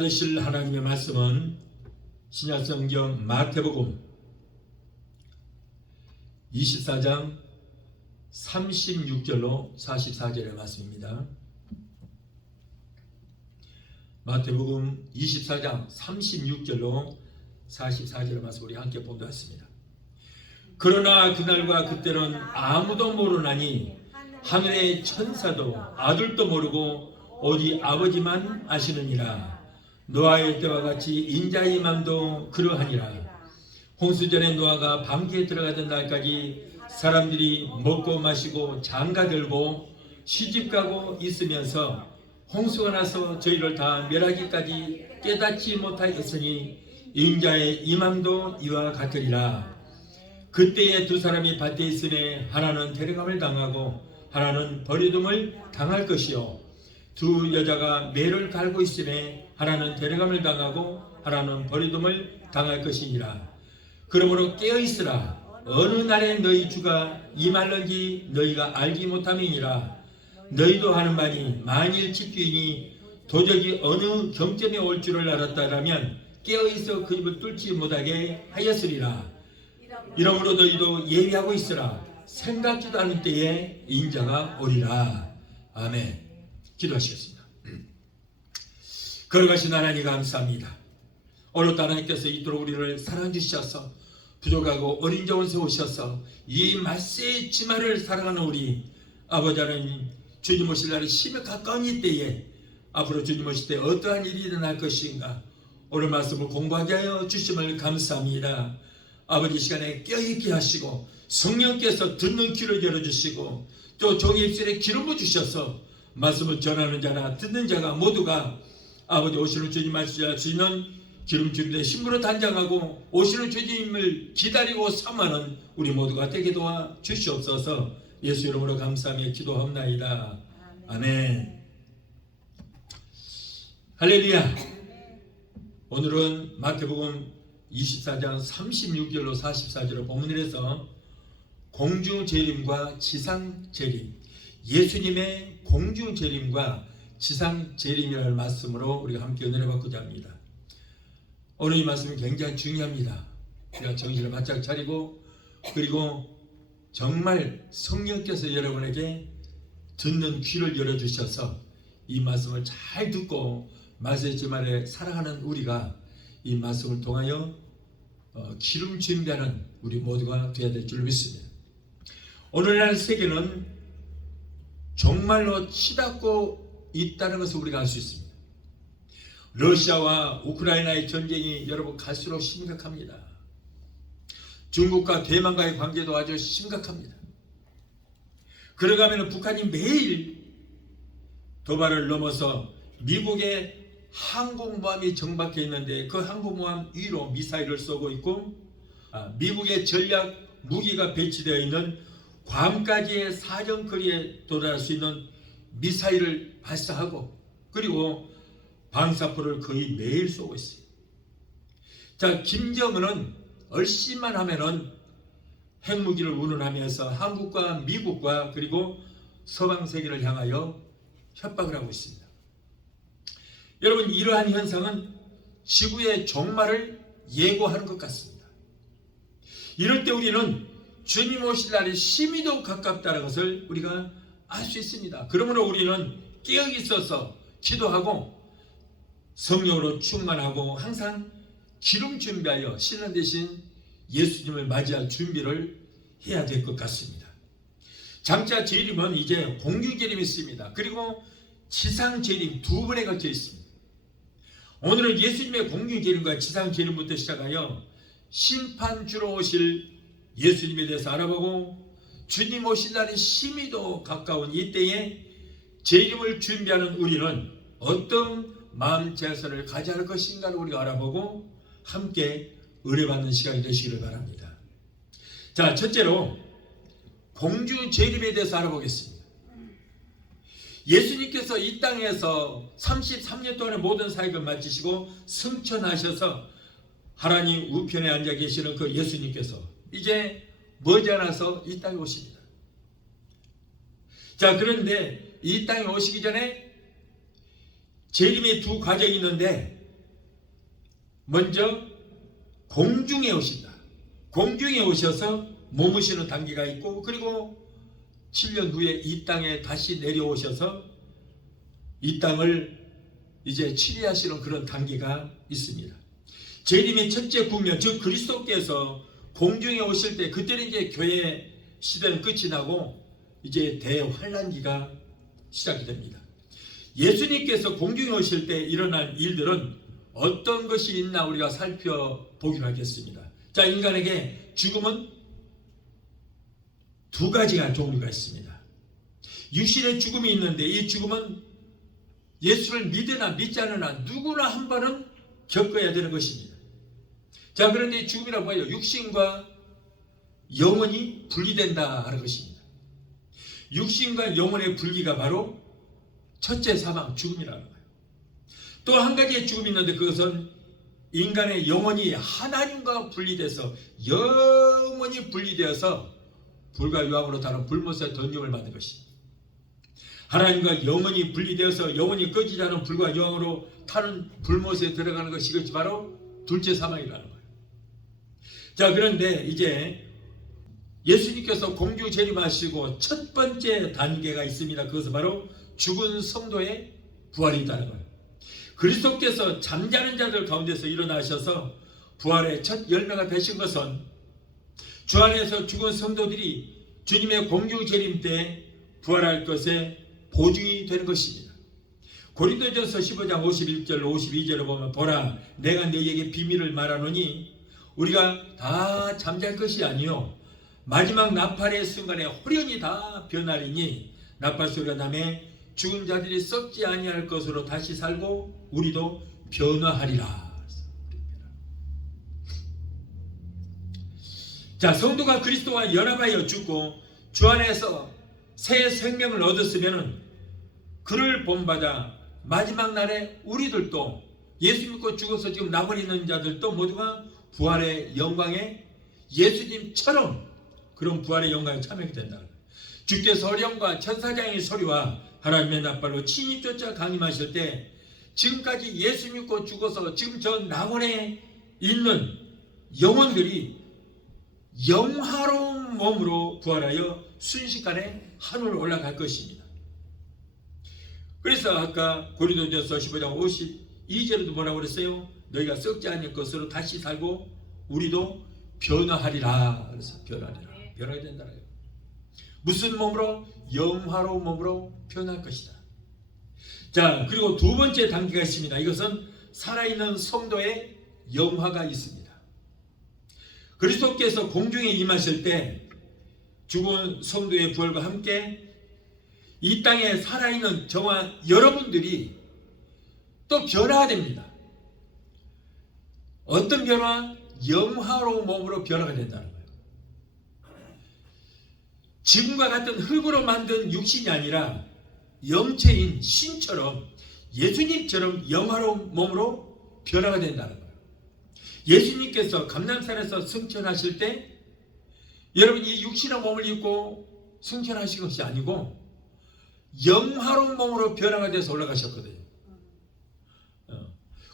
받으실 하나님의 말씀은 신약성경 마태복음 24장 36절로 44절의 말씀입니다. 마태복음 24장 36절로 44절의 말씀 우리 함께 본도했습니다. 그러나 그날과 그때는 아무도 모르나니 하늘의 천사도 아들도 모르고 오직 아버지만 아시느니라. 노아의 때와 같이 인자의 맘도 그러하니라. 홍수전에 노아가 방주에 들어가던 날까지 사람들이 먹고 마시고 장가들고 시집가고 있으면서 홍수가 나서 저희를 다 멸하기까지 깨닫지 못하였으니 인자의 임함도 이와 같으리라. 그때에 두 사람이 밭에 있으니 하나는 데려감을 당하고 하나는 버리둠을 당할 것이요 두 여자가 매를 갈고 있으니 하나는 데려감을 당하고 하나는 버리둠을 당할 것이니라. 그러므로 깨어있으라. 어느 날에 너희 주가 임할는지 너희가 알지 못함이니라. 너희도 하는 말이 만일 집주인이 도적이 어느 경점에 올 줄을 알았다라면 깨어있어 그 집을 뚫지 못하게 하였으리라. 이러므로 너희도 예비하고 있으라. 생각지도 않은 때에 인자가 오리라. 아멘. 기도하시겠습니다. 걸어가신 하나님 감사합니다. 오늘도 하나님께서 이토록 우리를 사랑해 주셔서 부족하고 어린 자원 세우셔서 이 말세의 치마를 사랑하는 우리 아버지 하나님, 주님 오실 날이 심히 가까운 이때에 앞으로 주님 오실 때 어떠한 일이 일어날 것인가 오늘 말씀을 공부하게 하여 주심을 감사합니다. 아버지 시간에 껴있게 하시고 성령께서 듣는 귀를 열어주시고 또 종의 입술에 기름 부으셔서 말씀을 전하는 자나 듣는 자가 모두가 아버지 오시는 주님 말씀을 수 있는 기름 주님의 신부로 단장하고 오시는 주님을 기다리고 삼하는 우리 모두가 되게 도와 주시옵소서. 예수 이름으로 감사하며 기도합나이다. 아멘. 할렐루야. 오늘은 마태복음 24장 36절로 44절을 본문을 해서 공주재림과 지상재림, 예수님의 공주재림과 지상재림이라는 말씀으로 우리가 함께 은혜를 받고자 합니다. 오늘 이 말씀이 굉장히 중요합니다. 우리가 정신을 바짝 차리고 그리고 정말 성령께서 여러분에게 듣는 귀를 열어주셔서 이 말씀을 잘 듣고 말세의 주말에 살아가는 우리가 이 말씀을 통하여 기름 준비하는 우리 모두가 되어야 될 줄 믿습니다. 오늘날 세계는 정말로 치닫고 있다는 것을 우리가 알 수 있습니다. 러시아와 우크라이나의 전쟁이 여러분 갈수록 심각합니다. 중국과 대만과의 관계도 아주 심각합니다. 그러가면 북한이 매일 도발을 넘어서 미국의 항공모함이 정박해 있는데 그 항공모함 위로 미사일을 쏘고 있고 미국의 전략 무기가 배치되어 있는 괌까지의 사정거리에 도달할 수 있는 미사일을 발사하고 그리고 방사포를 거의 매일 쏘고 있어요. 자, 김정은은 얼씨만 하면은 핵무기를 운운하면서 한국과 미국과 그리고 서방 세계를 향하여 협박을 하고 있습니다. 여러분, 이러한 현상은 지구의 종말을 예고하는 것 같습니다. 이럴 때 우리는 주님 오실 날이 심히 더 가깝다는 것을 우리가 알 수 있습니다. 그러므로 우리는 깨어 있어서 기도하고 성령으로 충만하고 항상 기름 준비하여 신랑 대신 예수님을 맞이할 준비를 해야 될 것 같습니다. 장차 재림은 이제 공유 재림이 있습니다. 그리고 지상 재림 두 번에 걸쳐 있습니다. 오늘은 예수님의 공유 재림과 지상 재림부터 시작하여 심판주로 오실 예수님에 대해서 알아보고 주님 오실 날이 심히 더 가까운 이때에 재림을 준비하는 우리는 어떤 마음 제사를 가져야 할 것인가를 우리가 알아보고 함께 의뢰받는 시간이 되시기를 바랍니다. 자, 첫째로 공주 재림에 대해서 알아보겠습니다. 예수님께서 이 땅에서 33년 동안의 모든 사역을 마치시고 승천하셔서 하나님 우편에 앉아 계시는 그 예수님께서 이제 머지않아서 이 땅에 오십니다. 자, 그런데 이 땅에 오시기 전에 재림의 두 과정이 있는데 먼저 공중에 오신다. 공중에 오셔서 머무시는 단계가 있고, 그리고 7년 후에 이 땅에 다시 내려오셔서 이 땅을 이제 치리하시는 그런 단계가 있습니다. 재림의 첫째 국면, 즉 그리스도께서 공중에 오실 때, 그때는 이제 교회 시대는 끝이 나고 이제 대환란기가 시작이 됩니다. 예수님께서 공중에 오실 때 일어날 일들은 어떤 것이 있나 우리가 살펴보기로 하겠습니다. 자, 인간에게 죽음은 두 가지가 종류가 있습니다. 육신의 죽음이 있는데, 이 죽음은 예수를 믿으나 믿지 않으나 누구나 한 번은 겪어야 되는 것입니다. 자, 그런데 죽음이라고 봐요. 육신과 영혼이 분리된다 하는 것입니다. 육신과 영혼의 분리가 바로 첫째 사망, 죽음이라는 거예요. 또 한 가지의 죽음이 있는데, 그것은 인간의 영혼이 하나님과 분리돼서 영원히 분리되어서 불과 유황으로 다른 불못에 던짐을 받는 것입니다. 하나님과 영혼이 분리되어서 영혼이 꺼지지 않은 불과 유황으로 타는 불못에 들어가는 것이, 이것이 바로 둘째 사망이라는 거예요. 자, 그런데 이제 예수님께서 공중 재림하시고 첫 번째 단계가 있습니다. 그것은 바로 죽은 성도의 부활이라는 거예요. 그리스도께서 잠자는 자들 가운데서 일어나셔서 부활의 첫 열매가 되신 것은 주 안에서 죽은 성도들이 주님의 공중 재림 때 부활할 것에 보증이 되는 것입니다. 고린도전서 15장 51절 52절을 보면, 보라 내가 너희에게 비밀을 말하노니 우리가 다 잠잘 것이 아니요 마지막 나팔의 순간에 호련히 다 변하리니, 나팔 소리가 나매 죽은 자들이 썩지 아니할 것으로 다시 살고 우리도 변화하리라. 자, 성도가 그리스도와 연합하여 죽고 주 안에서 새 생명을 얻었으면 그를 본받아 마지막 날에 우리들도 예수 믿고 죽어서 지금 남아 있는 자들도 모두가 부활의 영광에 예수님처럼 그런 부활의 영광에 참여하게 된다. 주께서 어령과 천사장의 소리와 하나님의 나팔로 친히 쫓아 강림하실 때 지금까지 예수 믿고 죽어서 지금 저 낙원에 있는 영혼들이 영화로운 몸으로 부활하여 순식간에 하늘로 올라갈 것입니다. 그래서 아까 고린도전서 15장 52절에도 뭐라고 그랬어요? 너희가 썩지 않을 것으로 다시 살고 우리도 변화하리라. 그래서 변화하리라. 변화가 된다는 거예요. 무슨 몸으로? 영화로운 몸으로 변할 것이다. 자, 그리고 두 번째 단계가 있습니다. 이것은 살아있는 성도의 영화가 있습니다. 그리스도께서 공중에 임하실 때 죽은 성도의 부활과 함께 이 땅에 살아있는 저와 여러분들이 또 변화가 됩니다. 어떤 변화? 영화로운 몸으로 변화가 된다는 거예요. 지금과 같은 흙으로 만든 육신이 아니라 영체인 신처럼 예수님처럼 영화로운 몸으로 변화가 된다는 거예요. 예수님께서 감람산에서 승천하실 때 여러분 이 육신의 몸을 입고 승천하신 것이 아니고 영화로운 몸으로 변화가 돼서 올라가셨거든요.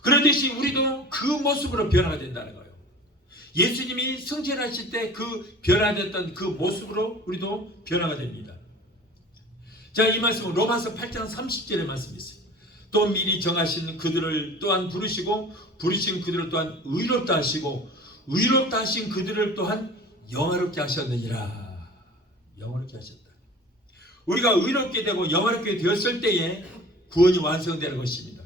그렇듯이 우리도 그 모습으로 변화가 된다는 거예요. 예수님이 승천하실 때 그 변화됐던 그 모습으로 우리도 변화가 됩니다. 자, 이 말씀은 로마서 8장 30절의 말씀이 있어요. 또 미리 정하신 그들을 또한 부르시고 부르신 그들을 또한 의롭다 하시고 의롭다 하신 그들을 또한 영화롭게 하셨느니라. 영화롭게 하셨다. 우리가 의롭게 되고 영화롭게 되었을 때에 구원이 완성되는 것입니다.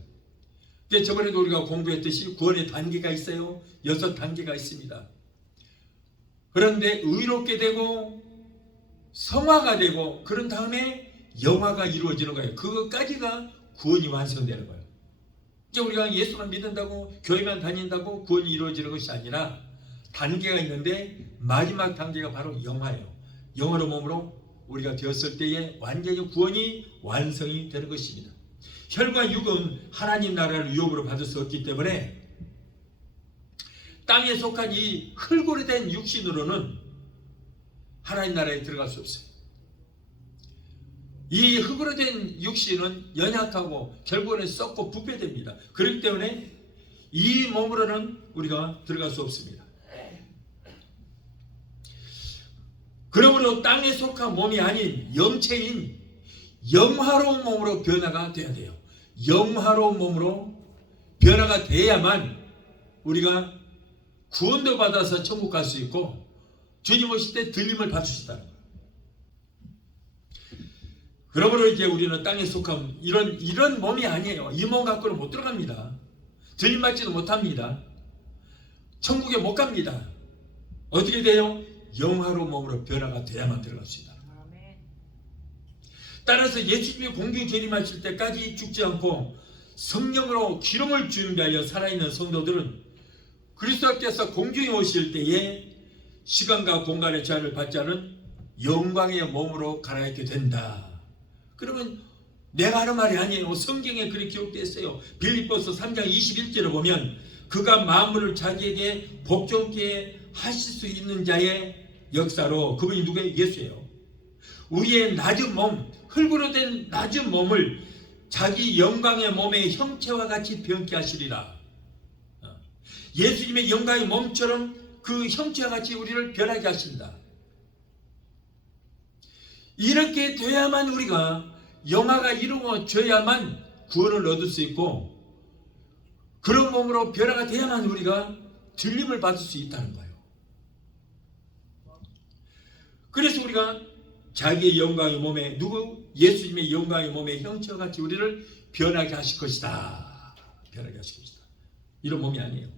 근데 저번에도 우리가 공부했듯이 구원의 단계가 있어요. 6단계가 있습니다. 그런데 의롭게 되고 성화가 되고 그런 다음에 영화가 이루어지는 거예요. 그것까지가 구원이 완성되는 거예요. 이제 우리가 예수만 믿는다고 교회만 다닌다고 구원이 이루어지는 것이 아니라 단계가 있는데 마지막 단계가 바로 영화예요. 영화로 몸으로 우리가 되었을 때에 완전히 구원이 완성이 되는 것입니다. 혈과 육은 하나님 나라를 유업으로 받을 수 없기 때문에 땅에 속한 이 흙으로 된 육신으로는 하나님 나라에 들어갈 수 없어요. 이 흙으로 된 육신은 연약하고 결국에는 썩고 부패됩니다. 그렇기 때문에 이 몸으로는 우리가 들어갈 수 없습니다. 그러므로 땅에 속한 몸이 아닌 영체인 영화로운 몸으로 변화가 돼야 돼요. 영화로운 몸으로 변화가 돼야만 우리가 구원도 받아서 천국 갈 수 있고 주님 오실 때 들림을 받으시다는 거예요. 그러므로 이제 우리는 땅에 속한 이런 몸이 아니에요. 이 몸 갖고는 못 들어갑니다. 들림 받지도 못합니다. 천국에 못 갑니다. 어떻게 돼요? 영화로운 몸으로 변화가 돼야만 들어갈 수 있다. 따라서 예수님이 공중 재림하실 때까지 죽지 않고 성령으로 기름을 준비하여 살아있는 성도들은 그리스도께서 공중에 오실 때에 시간과 공간의 제한을 받지 않은 영광의 몸으로 갈아입게 된다. 그러면 내가 하는 말이 아니에요. 성경에 그렇게 기록되어 있어요. 빌립보서 3장 21절을 보면 그가 만물을 자기에게 복종케 하실 수 있는 자의 역사로, 그분이 누구예요? 예수예요. 우리의 낮은 몸, 흙으로 된 낮은 몸을 자기 영광의 몸의 형체와 같이 변케 하시리라. 예수님의 영광의 몸처럼 그 형체와 같이 우리를 변하게 하신다. 이렇게 돼야만 우리가 영화가 이루어져야만 구원을 얻을 수 있고, 그런 몸으로 변화가 돼야만 우리가 들림을 받을 수 있다는 거예요. 그래서 우리가 자기의 영광의 몸에, 예수님의 영광의 몸의 형체와 같이 우리를 변하게 하실 것이다. 변하게 하실 것이다. 이런 몸이 아니에요.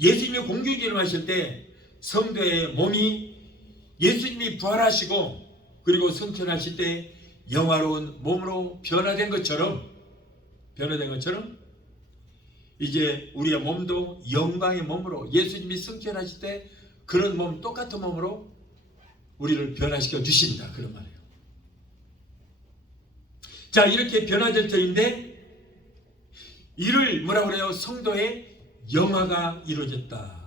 예수님이 공중에 일어나실 때 성도의 몸이 예수님이 부활하시고 그리고 승천하실 때 영화로운 몸으로 변화된 것처럼 이제 우리의 몸도 영광의 몸으로, 예수님이 승천하실 때 그런 몸, 똑같은 몸으로 우리를 변화시켜 주신다. 그런 말이에요. 자, 이렇게 변화될 터인데 이를 뭐라고 그래요? 성도의 영화가 이루어졌다.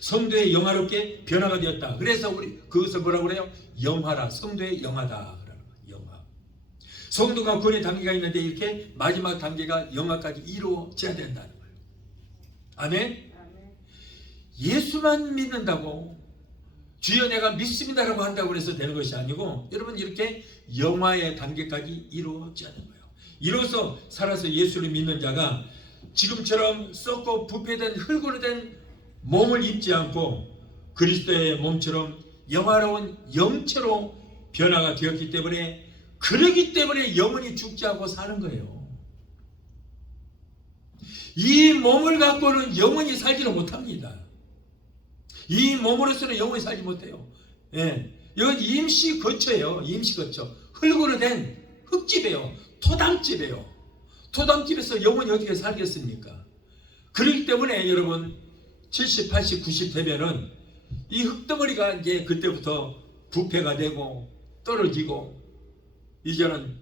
성도의 영화롭게 변화가 되었다. 그래서 우리 그것을 뭐라고 그래요? 영화라. 성도의 영화다. 영화. 성도가 구원의 단계가 있는데 이렇게 마지막 단계가 영화까지 이루어져야 된다는 거예요. 아멘? 예수만 믿는다고, 주여 내가 믿습니다라고 한다고 해서 되는 것이 아니고, 여러분 이렇게 영화의 단계까지 이루어져야 하는 거예요. 이로써 살아서 예수를 믿는 자가 지금처럼 썩고 부패된 흙으로 된 몸을 입지 않고 그리스도의 몸처럼 영화로운 영체로 변화가 되었기 때문에, 그러기 때문에 영원히 죽지 않고 사는 거예요. 이 몸을 갖고는 영원히 살지는 못합니다. 이 몸으로서는 영원히 살지 못해요. 예. 이건 임시 거처예요. 임시 거처. 흙으로 된 흙집이에요. 토담집이에요. 토담집에서 영원히 어떻게 살겠습니까? 그렇기 때문에 여러분 70, 80, 90 되면은 이 흙덩어리가 이제 그때부터 부패가 되고 떨어지고 이제는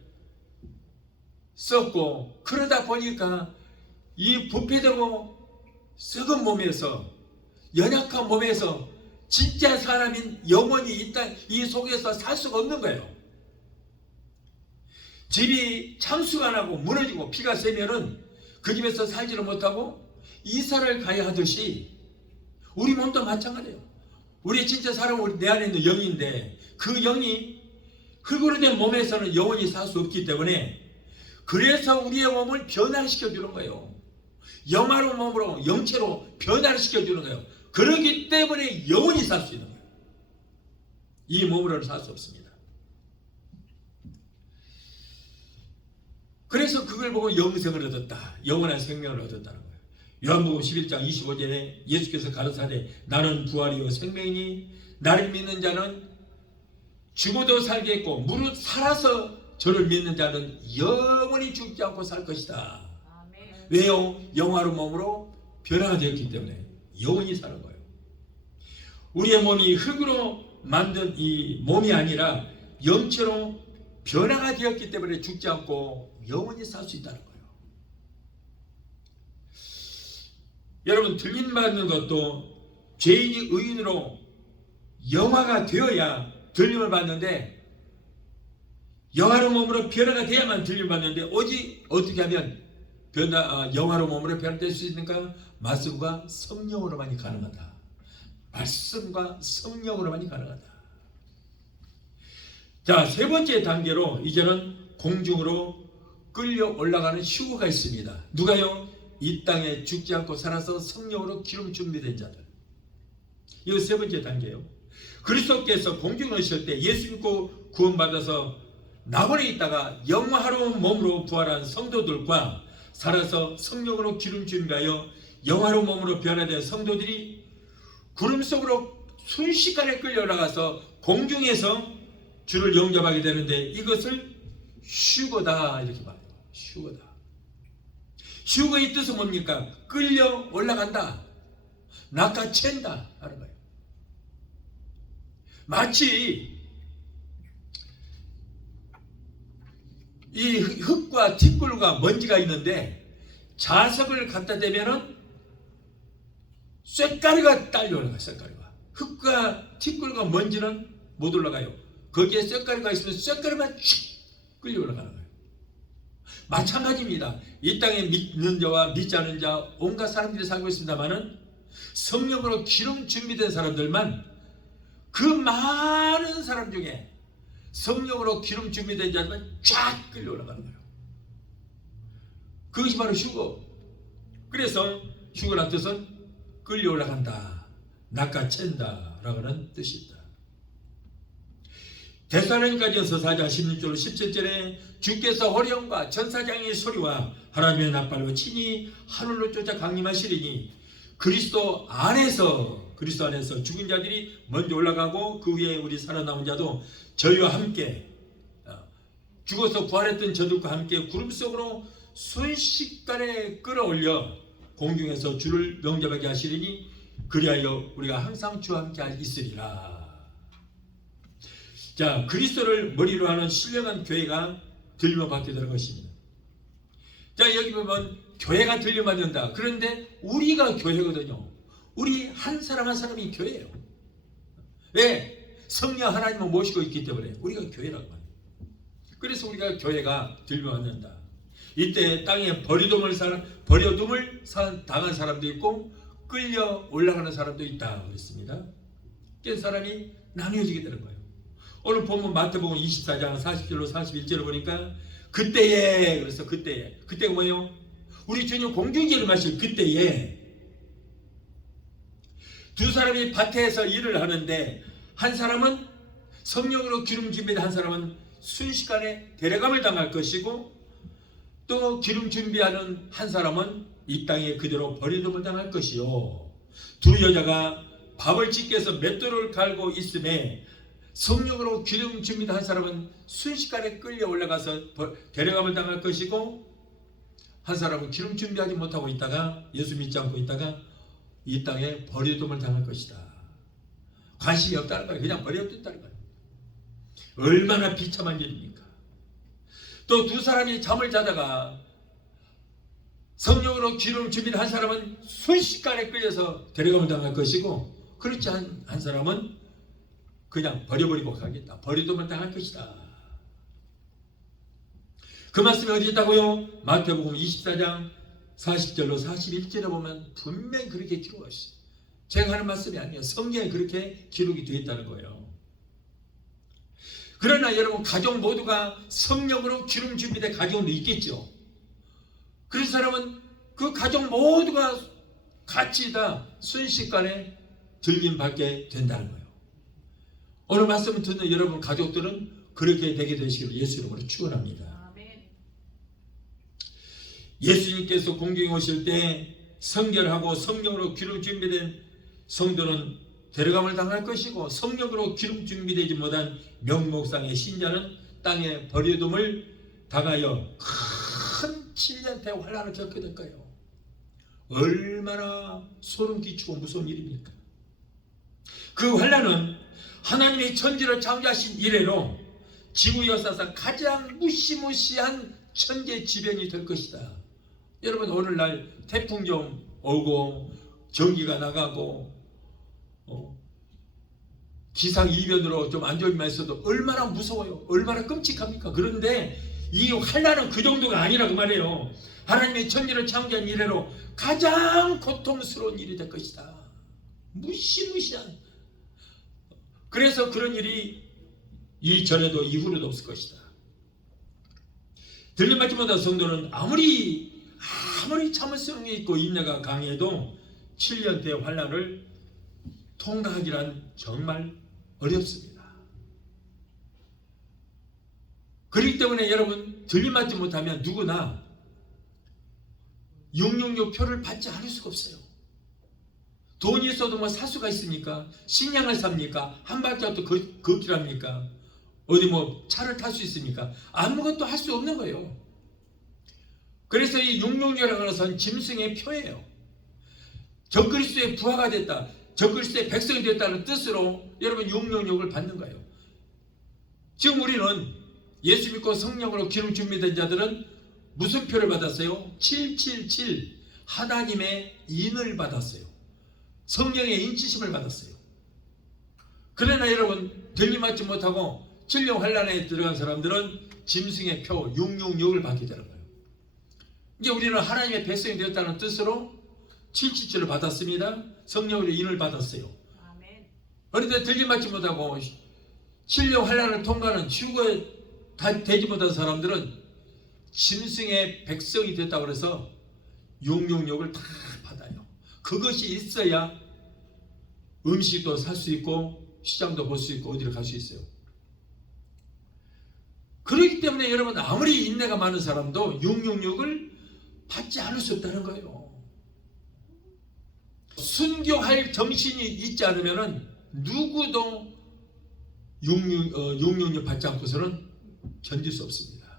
썩고, 그러다 보니까 이 부패되고 썩은 몸에서, 연약한 몸에서 진짜 사람인 영혼이 이 땅 이 속에서 살 수가 없는 거예요. 집이 참수가 나고 무너지고 피가 새면은 그 집에서 살지를 못하고 이사를 가야 하듯이 우리 몸도 마찬가지예요. 우리 진짜 사람은 우리 내 안에 있는 영인데 그 영이 흙으로 된 몸에서는 영원히 살 수 없기 때문에, 그래서 우리의 몸을 변화시켜 주는 거예요. 영화로운 몸으로, 영체로 변화를 시켜주는 거예요. 그렇기 때문에 영원히 살 수 있는 거예요. 이 몸으로는 살 수 없습니다. 그래서 그걸 보고 영생을 얻었다. 영원한 생명을 얻었다는 거예요. 요한복음 11장 25절에 예수께서 가르사대 나는 부활이요 생명이니 나를 믿는 자는 죽어도 살겠고 무릇 살아서 저를 믿는 자는 영원히 죽지 않고 살 것이다. 아멘. 왜요? 영화로운 몸으로 변화가 되었기 때문에 영원히 사는 거예요. 우리의 몸이 흙으로 만든 이 몸이 아니라 영체로 변화가 되었기 때문에 죽지 않고 영원히 살 수 있다는 거예요. 여러분, 들림 받는 것도 죄인이 의인으로 영화가 되어야 들림을 받는데, 영화로운 몸으로 변화가 돼야만 들림을 받는데, 오직 어떻게 하면 영화로운 몸으로 변화될 수 있는가? 말씀과 성령으로만이 가능하다. 말씀과 성령으로만이 가능하다. 자, 세 번째 단계로 이제는 공중으로 끌려 올라가는 휴거가 있습니다. 누가요? 이 땅에 죽지 않고 살아서 성령으로 기름 준비된 자들. 이거 세 번째 단계예요. 그리스도께서 공중에 오실 때 예수 믿고 구원받아서 낙원에 있다가 영화로운 몸으로 부활한 성도들과 살아서 성령으로 기름 준비하여 영화로운 몸으로 변화된 성도들이 구름 속으로 순식간에 끌려 올라가서 공중에서 주를 영접하게 되는데 이것을 휴거다 이렇게 말해요. 휴거다. 휴거의 뜻은 뭡니까? 끌려 올라간다. 낚아챈다 하는 거예요. 마치 이 흙과 티끌과 먼지가 있는데 자석을 갖다 대면은 쇳가루가 딸려 올라가요. 쇳가루가. 흙과 티끌과 먼지는 못 올라가요. 거기에 쇳가루가 있으면 쇳가루만 쭉 끌려 올라가는 거예요. 마찬가지입니다. 이 땅에 믿는 자와 믿지 않는 자 온갖 사람들이 살고 있습니다만은 성령으로 기름 준비된 사람들만 그 많은 사람 중에 성령으로 기름 준비된 자들만 쫙 끌려 올라가는 거예요. 그것이 바로 휴거. 그래서 휴거란 뜻은 끌려 올라간다, 낚아챈다 라고 하는 뜻이 있다. 데살로니가전서 4장 16절 17절에 주께서 호령과 천사장의 소리와 하나님의 나팔로 친히 하늘로 쫓아 강림하시리니 그리스도 안에서 죽은 자들이 먼저 올라가고 그 위에 우리 살아남은 자도 저희와 함께 죽어서 부활했던 저들과 함께 구름 속으로 순식간에 끌어올려 공중에서 주를 영접하게 하시리니 그리하여 우리가 항상 주와 함께 있으리라. 자, 그리스도를 머리로 하는 신령한 교회가 들려받게 되는 것입니다. 자, 여기 보면 교회가 들려받는다. 그런데 우리가 교회거든요. 우리 한 사람 한 사람이 교회예요. 왜? 성령 하나님을 모시고 있기 때문에 우리가 교회라고 합니다. 그래서 우리가 교회가 들려받는다. 이때 땅에 버려둠을 당한 사람도 있고 끌려 올라가는 사람도 있다 그랬습니다. 깬 사람이 나뉘어지게 되는 거예요. 오늘 보면 마태복음 24장 40절로 41절을 보니까 그때에 그래서 그때가 뭐예요? 우리 주님 공중제를 마실 그때에 두 사람이 밭에서 일을 하는데 한 사람은 성령으로 기름 준비된 한 사람은 순식간에 데려감을 당할 것이고 또 기름 준비하는 한 사람은 이 땅에 그대로 버림을 당할 것이요. 두 여자가 밥을 짓기위해서 맷돌을 갈고 있음에 성령으로 기름 준비된 한 사람은 순식간에 끌려 올라가서 데려감을 당할 것이고 한 사람은 기름 준비하지 못하고 있다가 예수 믿지 않고 있다가 이 땅에 버려둠을 당할 것이다. 관심이 없다는 거예요. 그냥 버려둔다는 거예요. 얼마나 비참한 일입니까? 또 두 사람이 잠을 자다가 성령으로 기름 준비된 한 사람은 순식간에 끌려서 데려감을 당할 것이고 그렇지 않은 한 사람은 그냥 버려버리고 가겠다. 버려둠을 당할 것이다. 그 말씀이 어디 있다고요? 마태복음 24장 40절로 41절에 보면 분명히 그렇게 기록하고 있어요. 제가 하는 말씀이 아니에요. 성경에 그렇게 기록이 되어 있다는 거예요. 그러나 여러분 가족 모두가 성령으로 기름 준비된 가정도 있겠죠. 그런 사람은 그 가족 모두가 같이 다 순식간에 들림받게 된다는 거예요. 오늘 말씀을 듣는 여러분 가족들은 그렇게 되게 되시기를 예수 이름으로 축원합니다. 예수님께서 공중에 오실 때 성결하고 성령으로 기름 준비된 성도는 데려감을 당할 것이고 성령으로 기름 준비되지 못한 명목상의 신자는 땅에 버려둠을 당하여 큰 7년대 환난을 겪게 될 거예요. 얼마나 소름 끼치고 무서운 일입니까? 그 환난은 하나님의 천지를 창조하신 이래로 지구 역사상 가장 무시무시한 천재 지변이 될 것이다. 여러분 오늘날 태풍 좀 오고 전기가 나가고 기상이변으로 좀 안 좋은 일만 있어도 얼마나 무서워요. 얼마나 끔찍합니까? 그런데 이 환난은 그 정도가 아니라고 말해요. 하나님의 천지를 창조한 이래로 가장 고통스러운 일이 될 것이다. 무시무시한. 그래서 그런 일이 이전에도 이후로도 없을 것이다. 들림받지 못한 성도는 아무리 참을성이 있고 인내가 강해도 7년대 환난을 통과하기란 정말 어렵습니다. 그렇기 때문에 여러분, 들림받지 못하면 누구나 666 표를 받지 않을 수가 없어요. 돈이 있어도 뭐 살 수가 있습니까? 식량을 삽니까? 한 발자국도 걷기를 합니까? 어디 뭐 차를 탈 수 있습니까? 아무것도 할 수 없는 거예요. 그래서 이 666이라고 하는 것은 짐승의 표예요. 적그리스도의 부하가 됐다, 적그리스도의 백성이 됐다는 뜻으로 여러분 666을 받는 거예요. 지금 우리는 예수 믿고 성령으로 기름 준비된 자들은 무슨 표를 받았어요? 777 하나님의 인을 받았어요. 성령의 인치심을 받았어요. 그러나 여러분, 들림받지 못하고 진령 환난에 들어간 사람들은 짐승의 표 666을 받게 되는 거예요. 이제 우리는 하나님의 백성이 되었다는 뜻으로 777을 받았습니다. 성령의 인을 받았어요. 그런데 들림받지 못하고 진령 환난을 통과하는 휴거에 되지 못한 사람들은 짐승의 백성이 됐다고 해서 666을 다 받아요. 그것이 있어야 음식도 살 수 있고 시장도 볼 수 있고 어디를 갈 수 있어요. 그렇기 때문에 여러분, 아무리 인내가 많은 사람도 666을 받지 않을 수 없다는 거예요. 순교할 정신이 있지 않으면 누구도 666 받지 않고서는 견딜 수 없습니다.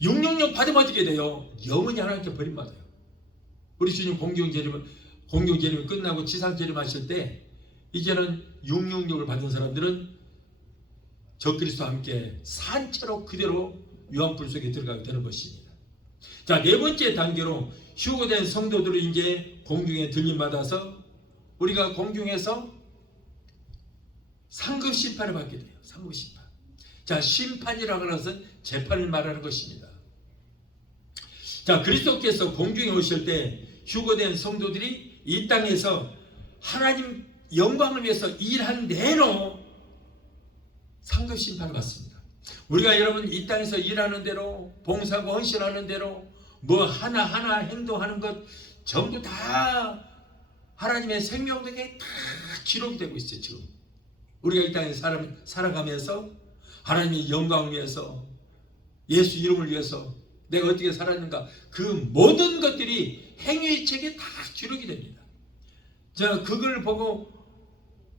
666 받으면 어떻게 돼요? 영원히 하나님께 버림받아요. 우리 주님 공경재림이 끝나고 지상재림하실 때 이제는 666을 받은 사람들은 적그리스도와 함께 산채로 그대로 유황불 속에 들어가게 되는 것입니다. 자, 네 번째 단계로 휴거된 성도들을 이제 공중에 들림받아서 우리가 공중에서 상급 심판을 받게 돼요. 상급 심판. 자, 심판이라고 하는 것은 재판을 말하는 것입니다. 자, 그리스도께서 공중에 오실 때 휴거된 성도들이 이 땅에서 하나님 영광을 위해서 일한 대로 상급 심판을 받습니다. 우리가 여러분 이 땅에서 일하는 대로, 봉사하고 헌신하는 대로 뭐 하나하나 행동하는 것 전부 다 하나님의 생명력에 다 기록이 되고 있어요. 지금 우리가 이 땅에 살아가면서 하나님의 영광을 위해서, 예수 이름을 위해서 내가 어떻게 살았는가, 그 모든 것들이 행위의 책에 다 기록이 됩니다. 자, 그걸 보고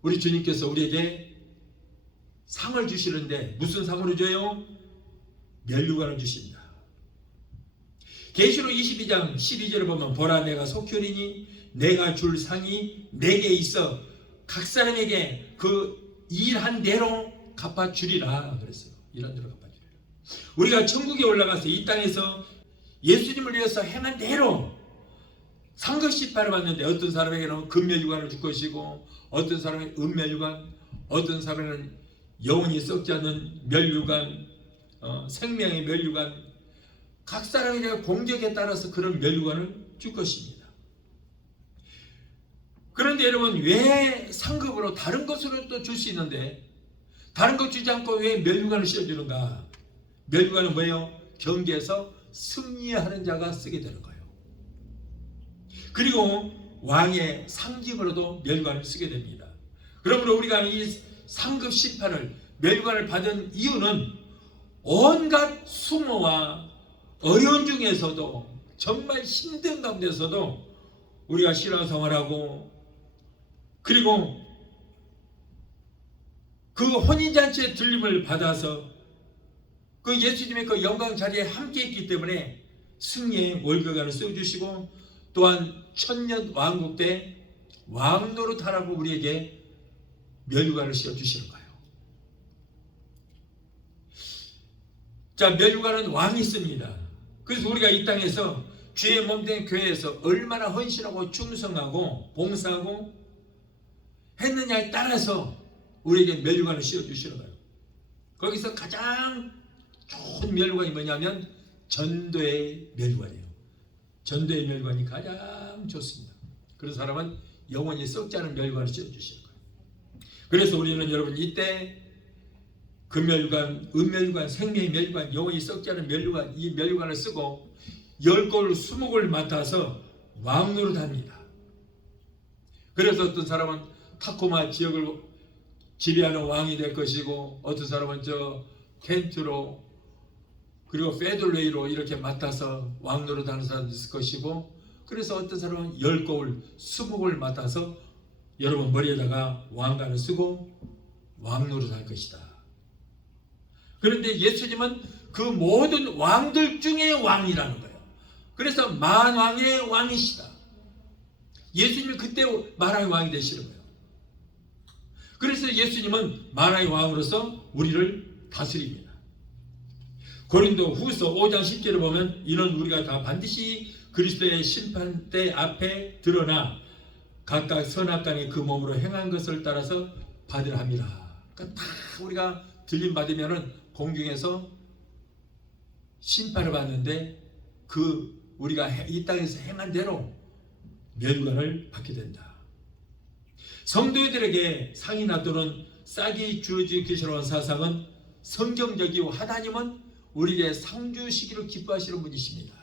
우리 주님께서 우리에게 상을 주시는데 무슨 상을 줘요? 면류관을 주십니다. 계시록 22장 12절을 보면 보라, 내가 속히 내가 줄 상이 내게 있어 각 사람에게 그 일한 대로 갚아주리라 그랬어요. 일한 대로 갚아주리라. 우리가 천국에 올라가서 이 땅에서 예수님을 위해서 행한 대로 상급 심판을 받는데 어떤 사람에게는 금면류관을 줄 것이고 어떤 사람은 은면류관, 어떤 사람은 영원히 썩지 않는 면류관, 생명의 면류관, 각 사람에게 공격에 따라서 그런 면류관을 줄 것입니다. 그런데 여러분, 왜 상급으로 다른 것으로 또 줄 수 있는데 다른 것 주지 않고 왜 면류관을 씌워주는가? 면류관은 뭐예요? 경계에서 승리하는 자가 쓰게 되는 거예요. 그리고 왕의 상징으로도 면류관을 쓰게 됩니다. 그러므로 우리가 이 상급 심판을, 면류관을 받은 이유는 온갖 수모와 어려운 중에서도, 정말 힘든 가운데서도 우리가 신앙생활하고, 그리고 그 혼인잔치의 들림을 받아서 그 예수님의 그 영광 자리에 함께 있기 때문에 승리의 월급을 써주시고, 또한 천년 왕국 때 왕노릇하라고 우리에게 면류관을 씌워주시는 거예요. 자, 면류관은 왕이 있습니다. 그래서 우리가 이 땅에서 주의 몸된 교회에서 얼마나 헌신하고 충성하고 봉사하고 했느냐에 따라서 우리에게 면류관을 씌워주시는 거예요. 거기서 가장 좋은 멸관이 뭐냐면 전도의 멸관이에요. 전도의 멸관이 가장 좋습니다. 그런 사람은 영원히 썩지 않은 멸관을 씌워주시는 거예요. 그래서 우리는 여러분 이때 금멸관, 은멸관, 생명의 멸관, 영원히 썩지 않은 멸관, 이 멸관을 쓰고 10골 20골 맡아서 왕노릇 합니다. 그래서 어떤 사람은 타코마 지역을 지배하는 왕이 될 것이고, 어떤 사람은 저 켄트로 그리고 페들레이로 이렇게 맡아서 왕노릇 하는 사람도 있을 것이고, 그래서 어떤 사람은 10골 20골 맡아서 여러분 머리에다가 왕관을 쓰고 왕노릇 할 것이다. 그런데 예수님은 그 모든 왕들 중에 왕이라는 거예요. 그래서 만왕의 왕이시다. 예수님이 그때 만왕의 왕이 되시는 거예요. 그래서 예수님은 만왕의 왕으로서 우리를 다스립니다. 고린도 후서 5장 10절을 보면 이는 우리가 다 반드시 그리스도의 심판대 앞에 드러나 각각 선악간에 그 몸으로 행한 것을 따라서 받으라 합니다. 그러니까 다 우리가 들림 받으면은 공중에서 심판을 받는데 그 우리가 이 땅에서 행한 대로 멸관을 받게 된다. 성도들에게 상이나 또는 싹이 주어질 것이라는 사상은 성경적이고 하나님은 우리에게 상 주시기를 기뻐하시는 분이십니다.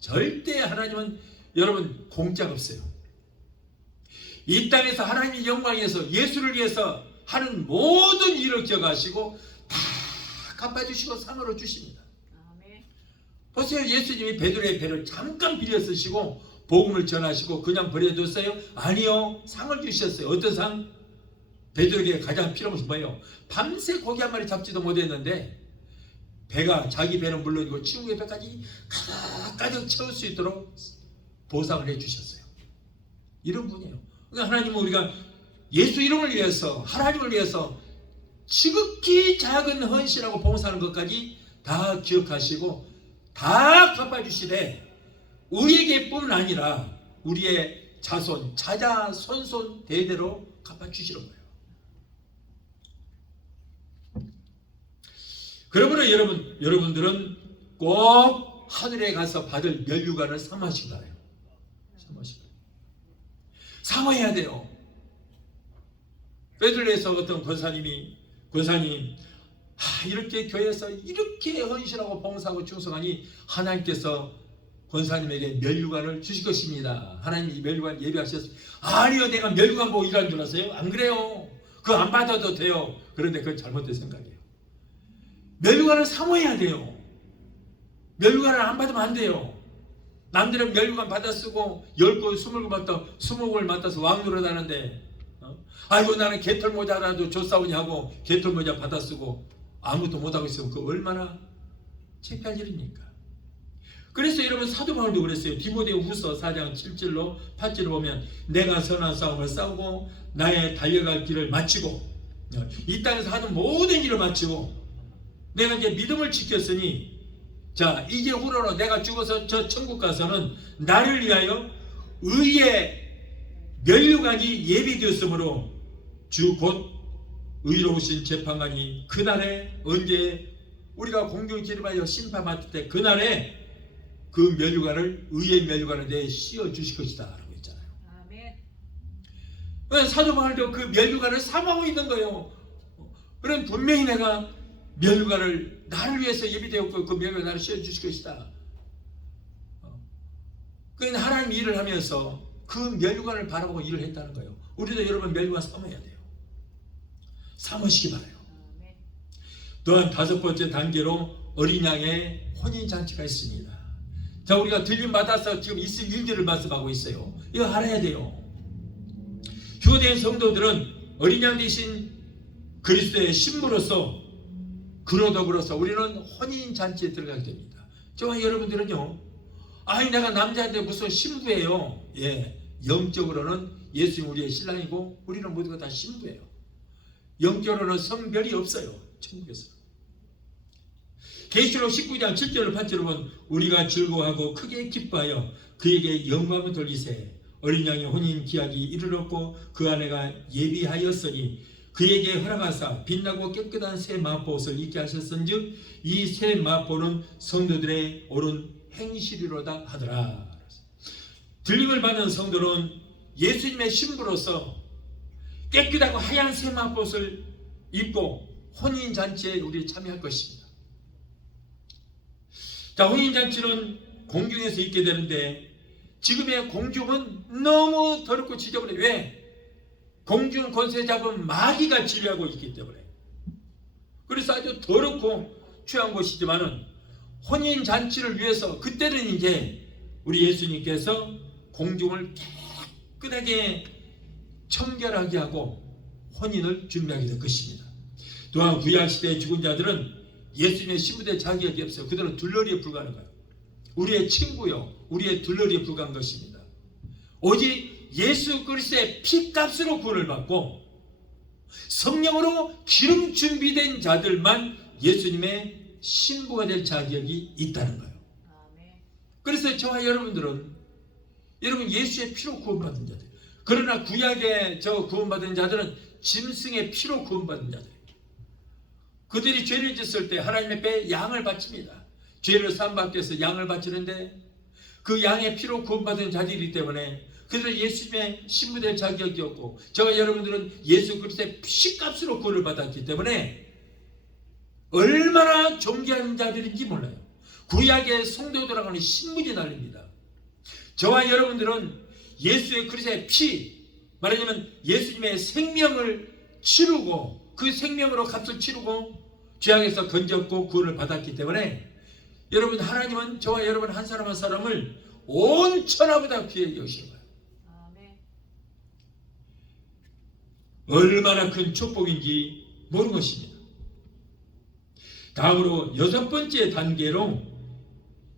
절대 하나님은 여러분 공짜가 없어요. 이 땅에서 하나님의 영광에서 예수를 위해서 하는 모든 일을 기억하시고 다 갚아주시고 상으로 주십니다. 아멘. 보세요. 예수님이 베드로의 배를 잠깐 빌려 쓰시고 복음을 전하시고 그냥 버려뒀어요? 아니요. 상을 주셨어요. 어떤 상? 베드로에게 가장 필요한 것이 뭐예요? 밤새 고기 한 마리 잡지도 못했는데 배가 자기 배는 물론이고 친구의 배까지 가득 채울 수 있도록 보상을 해주셨어요. 이런 분이에요. 그러니까 하나님은 우리가 예수 이름을 위해서 하나님을 위해서 지극히 작은 헌신하고 봉사하는 것까지 다 기억하시고 다 갚아주시되 우리에게뿐 아니라 우리의 자손, 자자, 손손 대대로 갚아주시는 거예요. 그러므로 여러분들은 꼭 하늘에 가서 받을 면류관을 삼으시기 바라요. 삼아야 돼요. 베들레에서 어떤 권사님 이렇게 교회에서 이렇게 헌신하고 봉사하고 충성하니 하나님께서 권사님에게 면류관을 주실 것입니다. 하나님이 이 면류관 예비하셨어요. 아니요, 내가 면류관 보고 일하는 줄 아세요? 안 그래요. 그거 안 받아도 돼요. 그런데 그건 잘못된 생각이에요. 면류관을 삼아야 돼요. 면류관을 안 받으면 안 돼요. 남들은 면류관 받아 쓰고 10골 20골 받아 20골 맡아서 왕노릇 하는데 아이고 나는 개털 모자라도 조사오니 하고 개털 모자 받아 쓰고 아무것도 못하고 있으면 그 얼마나 창피할 일입니까? 그래서 여러분 사도 바울도 그랬어요. 디모데후서 4장 7절로 8절을 보면 내가 선한 싸움을 싸우고 나의 달려갈 길을 마치고 이 땅에서 하는 모든 일을 마치고 내가 이제 믿음을 지켰으니 자 이제 후로는 내가 죽어서 저 천국 가서는 나를 위하여 의의 면류관이 예비되었으므로 주 곧 의로우신 재판관이 그날에 언제 우리가 공중 기름하여 심판받을 때 그날에 그 면류관을 의의 면류관을 내 씌워 주실 것이다 라고 했잖아요. 아멘. 사도 바울도 그 면류관을 삼하고 있는 거예요. 그럼 분명히 내가 면류관을 나를 위해서 예비되었고 그 면류관을 나를 씌워 주실 것이다. 그건 하나님 일을 하면서 그 면류관을 바라보고 일을 했다는 거예요. 우리도 여러분 면류관 삼아야 돼요. 삼으시기 바라요. 또한 5번째 단계로 어린 양의 혼인잔치가 있습니다. 자, 우리가 들림 받아서 지금 있을 일들을 말씀하고 있어요. 이거 알아야 돼요. 휴대인 성도들은 어린 양 대신 그리스도의 신부로서 그로 더불어서 우리는 혼인잔치에 들어가게 됩니다. 저와 여러분들은요, 아니 내가 남자인데 무슨 신부예요. 예, 영적으로는 예수님 우리의 신랑이고 우리는 모두가 다 신부예요. 영적으로는 성별이 없어요. 천국에서. 계시록 19장 7절을 8절을 보면 우리가 즐거워하고 크게 기뻐하여 그에게 영광을 돌리세. 어린 양의 혼인 기약이 이르렀고 그 아내가 예비하였으니 그에게 허락하사 빛나고 깨끗한 새 마포옷을 입게 하셨은즉 이 새 마포는 성도들의 옳은 행실이로다 하더라. 들림을 받은 성도는 예수님의 신부로서 깨끗하고 하얀 새 마포옷을 입고 혼인잔치에 우리 참여할 것입니다. 자, 혼인잔치는 공중에서 있게 되는데 지금의 공중은 너무 더럽고 지저분해. 왜? 공중 권세 잡은 마귀가 지배하고 있기 때문에. 그래서 아주 더럽고 취한 곳이지만은 혼인잔치를 위해서 그때는 이제 우리 예수님께서 공중을 깨끗하게 청결하게 하고 혼인을 준비하게 될 것입니다. 또한 구약시대의 죽은 자들은 예수님의 신부될 자격이 없어요. 그들은 둘러리에 불과한 거예요. 우리의 친구요, 우리의 둘러리에 불과한 것입니다. 오직 예수 그리스도의 피값으로 구원을 받고 성령으로 기름 준비된 자들만 예수님의 신부가 될 자격이 있다는 거예요. 그래서 저와 여러분들은 여러분 예수의 피로 구원받은 자들. 그러나 구약에 저 구원받은 자들은 짐승의 피로 구원받은 자들. 그들이 죄를 짓을 때 하나님 앞에 양을 바칩니다. 죄를 사함받기 위해서 양을 바치는데 그 양의 피로 구원받은 자들이기 때문에 그들은 예수님의 신부될 자격이 없고 저와 여러분들은 예수 그리스도의 피값으로 구원을 받았기 때문에 얼마나 존귀한 자들인지 몰라요. 구약의 성도들하고 하는 신문이 날립니다. 저와 여러분들은 예수의 그리스도의 피, 말하자면 예수님의 생명을 치르고 그 생명으로 값을 치르고 죄악에서 건졌고 구원을 받았기 때문에 여러분 하나님은 저와 여러분 한 사람 한 사람을 온 천하보다 귀하게 여기신 거예요. 얼마나 큰 축복인지 모르는 것입니다. 다음으로 6번째 단계로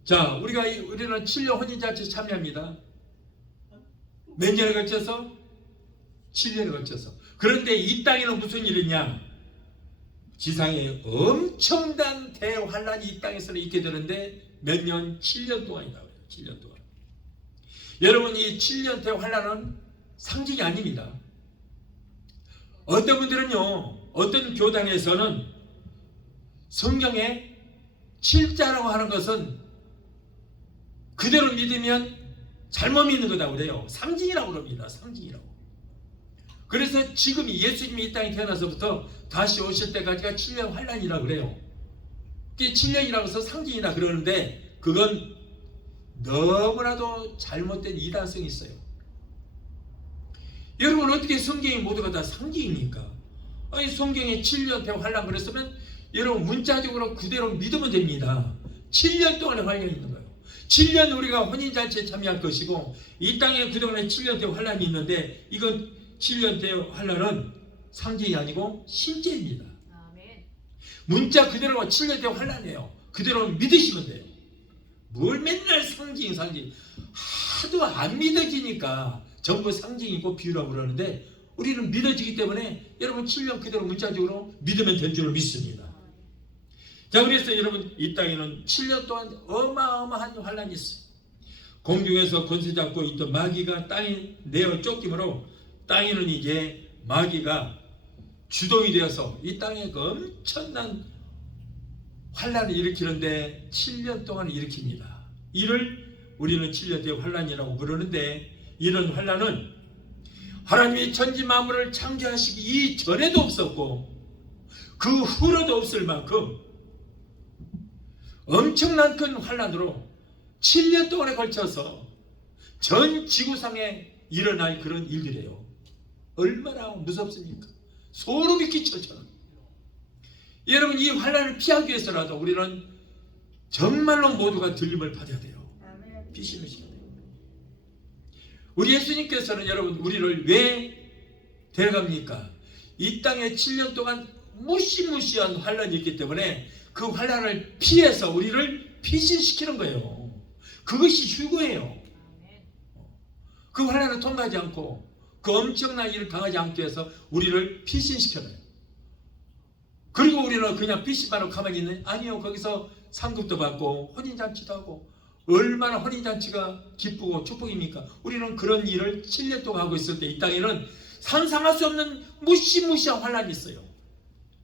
자 우리는 7년 혼인잔치 참여합니다. 몇 년에 걸쳐서? 7년에 걸쳐서. 그런데 이 땅에는 무슨 일이냐? 지상에 엄청난 대환란이 이 땅에서는 있게 되는데 몇 년? 7년 동안이다. 7년 동안. 여러분 이 7년 대환란은 상징이 아닙니다. 어떤 분들은요, 어떤 교단에서는 성경에 7자라고 하는 것은 그대로 믿으면 잘못 믿는 거다고 그래요. 상징이라고 그럽니다. 상징이라고. 그래서 지금 예수님이 이 땅에 태어나서부터 다시 오실 때까지가 7년 환란이라고 그래요. 그게 7년이라고 해서 상징이라 그러는데 그건 너무나도 잘못된 이단성이 있어요. 여러분 어떻게 성경이 모두가 다 상징입니까? 아니 성경에 7년 대환란 그랬으면 여러분 문자적으로 그대로 믿으면 됩니다. 7년 동안의 환란이 있는 거예요. 7년 우리가 혼인잔치에 참여할 것이고 이 땅에 그동안에 7년 대환란이 있는데 이건 7년 대환란은 상징이 아니고 실제입니다. 문자 그대로 7년 대환란이에요. 그대로 믿으시면 돼요. 뭘 맨날 상징 하도 안 믿어지니까 전부 상징이고 비유라고 그러는데 우리는 믿어지기 때문에 여러분 7년 그대로 문자적으로 믿으면 된 줄 믿습니다. 자 그래서 여러분 이 땅에는 7년 동안 어마어마한 환란이 있어요. 공중에서 권세 잡고 있던 마귀가 땅에 내어 쫓김으로 땅에는 이제 마귀가 주동이 되어서 이 땅에 그 엄청난 환란을 일으키는데 7년 동안 일으킵니다. 이를 우리는 7년 대 환란이라고 부르는데 이런 환란은 하나님이 천지 만물을 창조하시기 이전에도 없었고 그 후로도 없을 만큼 엄청난 큰 환란으로 7년 동안에 걸쳐서 전 지구상에 일어날 그런 일들이에요. 얼마나 무섭습니까? 소름이 끼쳐져요. 여러분 이 환란을 피하기 위해서라도 우리는 정말로 모두가 들림을 받아야 돼요. 피신을 시켜야 돼요. 우리 예수님께서는 여러분 우리를 왜 데려갑니까? 이 땅에 7년 동안 무시무시한 환란이 있기 때문에 그 환란을 피해서 우리를 피신시키는 거예요. 그것이 휴거예요. 그 환란을 통과하지 않고 그 엄청난 일을 당하지 않기 위해서 우리를 피신시켜요. 그리고 우리는 그냥 피신만 하고 가만히 있는? 아니요. 거기서 상급도 받고 혼인잔치도 하고 얼마나 혼인잔치가 기쁘고 축복입니까? 우리는 그런 일을 7년 동안 하고 있을 때 이 땅에는 상상할 수 없는 무시무시한 환란이 있어요.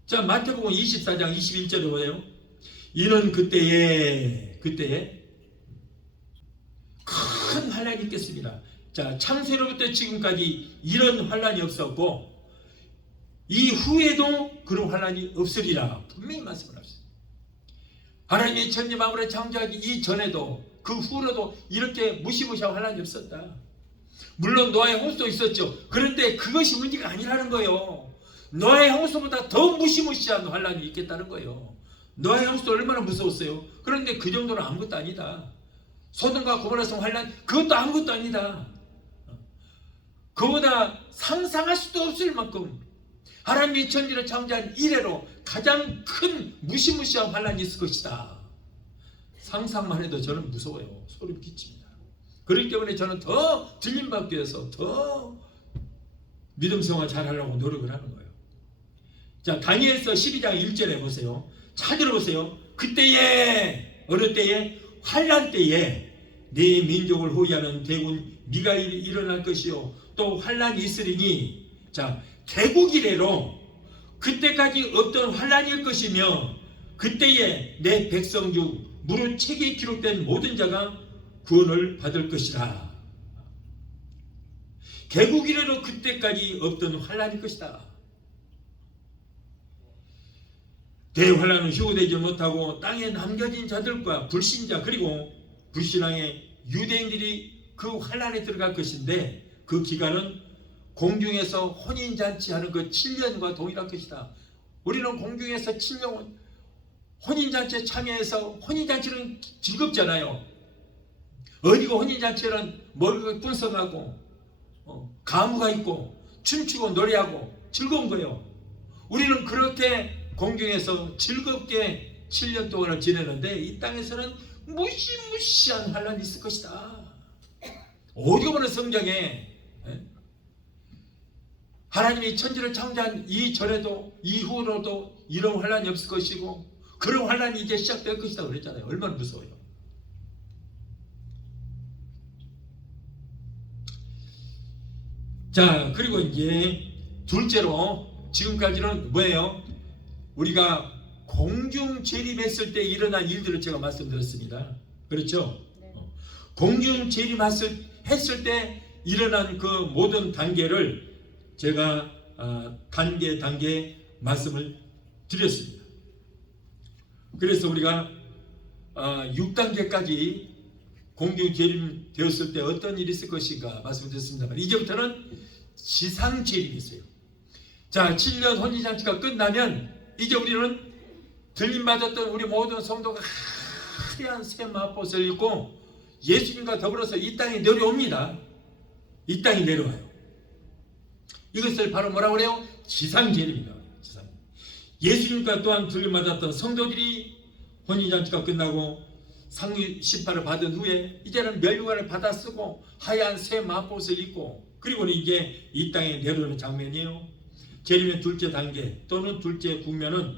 자, 마태복음 24장 21절에 보세요. 이는 그때에 큰 환란이 있겠습니다. 자, 창세로부터 지금까지 이런 환란이 없었고 이후에도 그런 환란이 없으리라 분명히 말씀을 하셨어요. 하나님이 천지 만물을 창조하기 이전에도 그 후로도 이렇게 무시무시한 환란이 없었다. 물론 노아의 홍수도 있었죠. 그런데 그것이 문제가 아니라는 거예요. 노아의 홍수보다 더 무시무시한 환란이 있겠다는 거예요. 노아의 홍수도 얼마나 무서웠어요. 그런데 그 정도는 아무것도 아니다. 소돔과 고모라 성 환란 그것도 아무것도 아니다. 그보다 상상할 수도 없을 만큼 하나님이 천지를 창조한 이래로 가장 큰 무시무시한 환란이 있을 것이다. 상상만 해도 저는 무서워요. 소름 끼칩니다. 그렇기 때문에 저는 더 들림받기 위해서 더 믿음 생활 잘하려고 노력을 하는 거예요. 자, 다니엘서 12장 1절에 보세요. 잘 들어보세요. 그때에 어느 때에 환란 때에 네 민족을 호위하는 대군 네가 일어날 것이요 또 환란이 있으리니 자 개국 이래로 그때까지 없던 환란일 것이며 그때에 내 백성 중 무릇 책에 기록된 모든 자가 구원을 받을 것이라. 개국 이래로 그때까지 없던 환란일 것이다. 대환란은 휴고되지 못하고 땅에 남겨진 자들과 불신자 그리고 불신앙의 유대인들이 그 환란에 들어갈 것인데 그 기간은 공중에서 혼인잔치하는 그 7년과 동일할 것이다. 우리는 공중에서 7년 혼인잔치에 참여해서 혼인잔치는 즐겁잖아요. 어디가 혼인잔치는 머리가 풍성하고 가무가 있고 춤추고 노래하고 즐거운 거예요. 우리는 그렇게 공중에서 즐겁게 7년 동안을 지내는데 이 땅에서는 무시무시한 환란이 있을 것이다. 어디가 보면 성경에 하나님이 천지를 창조한 이전에도 이후로도 이런 환란이 없을 것이고 그런 환란이 이제 시작될 것이다 그랬잖아요. 얼마나 무서워요. 자, 그리고 이제 둘째로 지금까지는 뭐예요? 우리가 공중 재림했을 때 일어난 일들을 제가 말씀드렸습니다. 그렇죠? 네. 공중 재림했을 때 일어난 그 모든 단계를 제가 단계 말씀을 드렸습니다. 그래서 우리가 6단계까지 공중 재림 되었을 때 어떤 일이 있을 것인가 말씀드렸습니다만 이제부터는 지상 재림이 있어요. 자, 7년 혼인잔치가 끝나면 이제 우리는 들림받았던 우리 모든 성도가 하얀 새 마포옷을 입고 예수님과 더불어서 이 땅에 내려옵니다. 이 땅에 내려와요. 이것을 바로 뭐라고 그래요? 지상재림이다. 예수님과 또한 들림받았던 성도들이 혼인잔치가 끝나고 상류 심판을 받은 후에 이제는 멸류관을 받아 쓰고 하얀 새 마포옷을 입고 그리고는 이제 이 땅에 내려오는 장면이에요. 재림의 둘째 단계 또는 둘째 국면은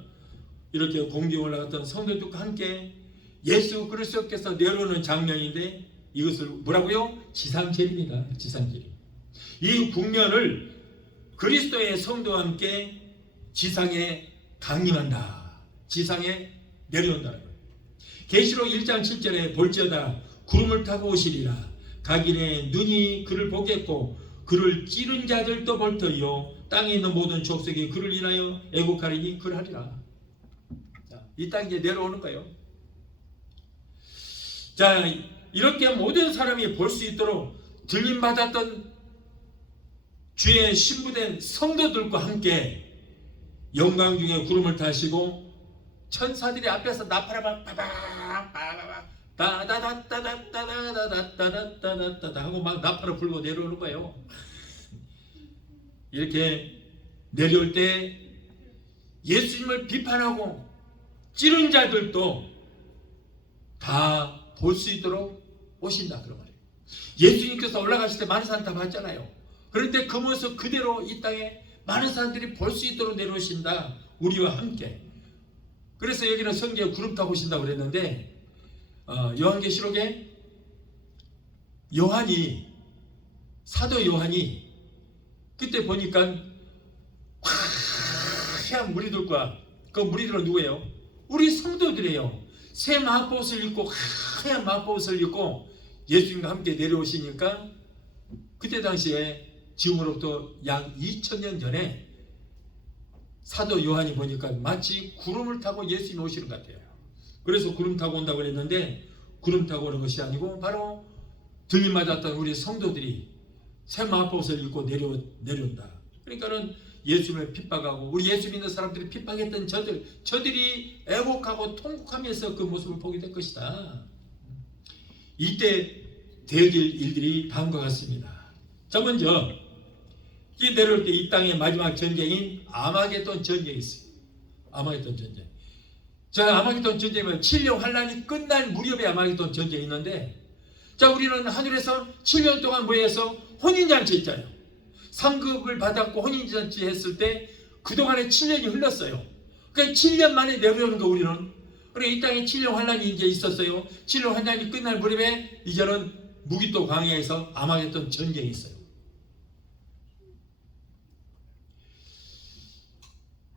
이렇게 공중에 올라갔던 성도들과 함께 예수 그리스도께서 내려오는 장면인데 이것을 뭐라고요? 지상재림이다. 지상재림. 이 국면을 그리스도의 성도와 함께 지상에 강림한다. 지상에 내려온다는 거예요. 계시록 1장 7절에 볼지어다 구름을 타고 오시리라. 각인의 눈이 그를 보겠고 그를 찌른 자들도 볼 터이요 땅에 있는 모든 족속이 그를 인하여 애곡하리니 그러하리라. 자, 이 땅에 이제 내려오는 거예요. 자, 이렇게 모든 사람이 볼 수 있도록 들림받았던 주의 신부된 성도들과 함께 영광 중에 구름을 타시고 천사들이 앞에서 나팔을 따다다다다다다다다다다다다다 하고 막 나팔을 불고 내려오는 거예요. 이렇게 내려올 때 예수님을 비판하고 찌른 자들도 다 볼 수 있도록 오신다 그런 말이에요. 예수님께서 올라가실 때 많은 사람 다 봤잖아요. 그런데 그 모습 그대로 이 땅에 많은 사람들이 볼 수 있도록 내려오신다. 우리와 함께. 그래서 여기는 성경에 구름 타고 오신다고 그랬는데 요한계시록에 사도 요한이 그때 보니까 하얀 무리들과 그 무리들은 누구예요? 우리 성도들이에요. 새 마포옷을 입고 하얀 마포옷을 입고 예수님과 함께 내려오시니까 그때 당시에 지금으로부터 약 2000년 전에 사도 요한이 보니까 마치 구름을 타고 예수님이 오시는 것 같아요. 그래서 구름 타고 온다고 그랬는데 구름 타고 오는 것이 아니고 바로 들맞았던 우리 성도들이 새 마포옷을 입고 내려온다. 그러니까는 예수님을 핍박하고 우리 예수 믿는 사람들이 핍박했던 저들이 애곡하고 통곡하면서 그 모습을 보게 될 것이다. 이때 되어질 일들이 다음과 같습니다. 자, 먼저 이 내려올 때 이 땅의 마지막 전쟁인 아마겟돈 전쟁이 있어요. 아마겟돈 전쟁. 자, 아마겟돈 전쟁은 7년 환란이 끝날 무렵에 아마겟돈 전쟁이 있는데, 자, 우리는 하늘에서 7년 동안 모여서 혼인잔치 했잖아요. 상급을 받았고 혼인잔치 했을 때 그동안에 7년이 흘렀어요. 그러니까 7년 만에 내려오는 거 우리는. 그래, 이 땅에 7년 환란이 이제 있었어요. 7년 환란이 끝날 무렵에 이제는 무기또 광야에서 아마겟돈 전쟁이 있어요.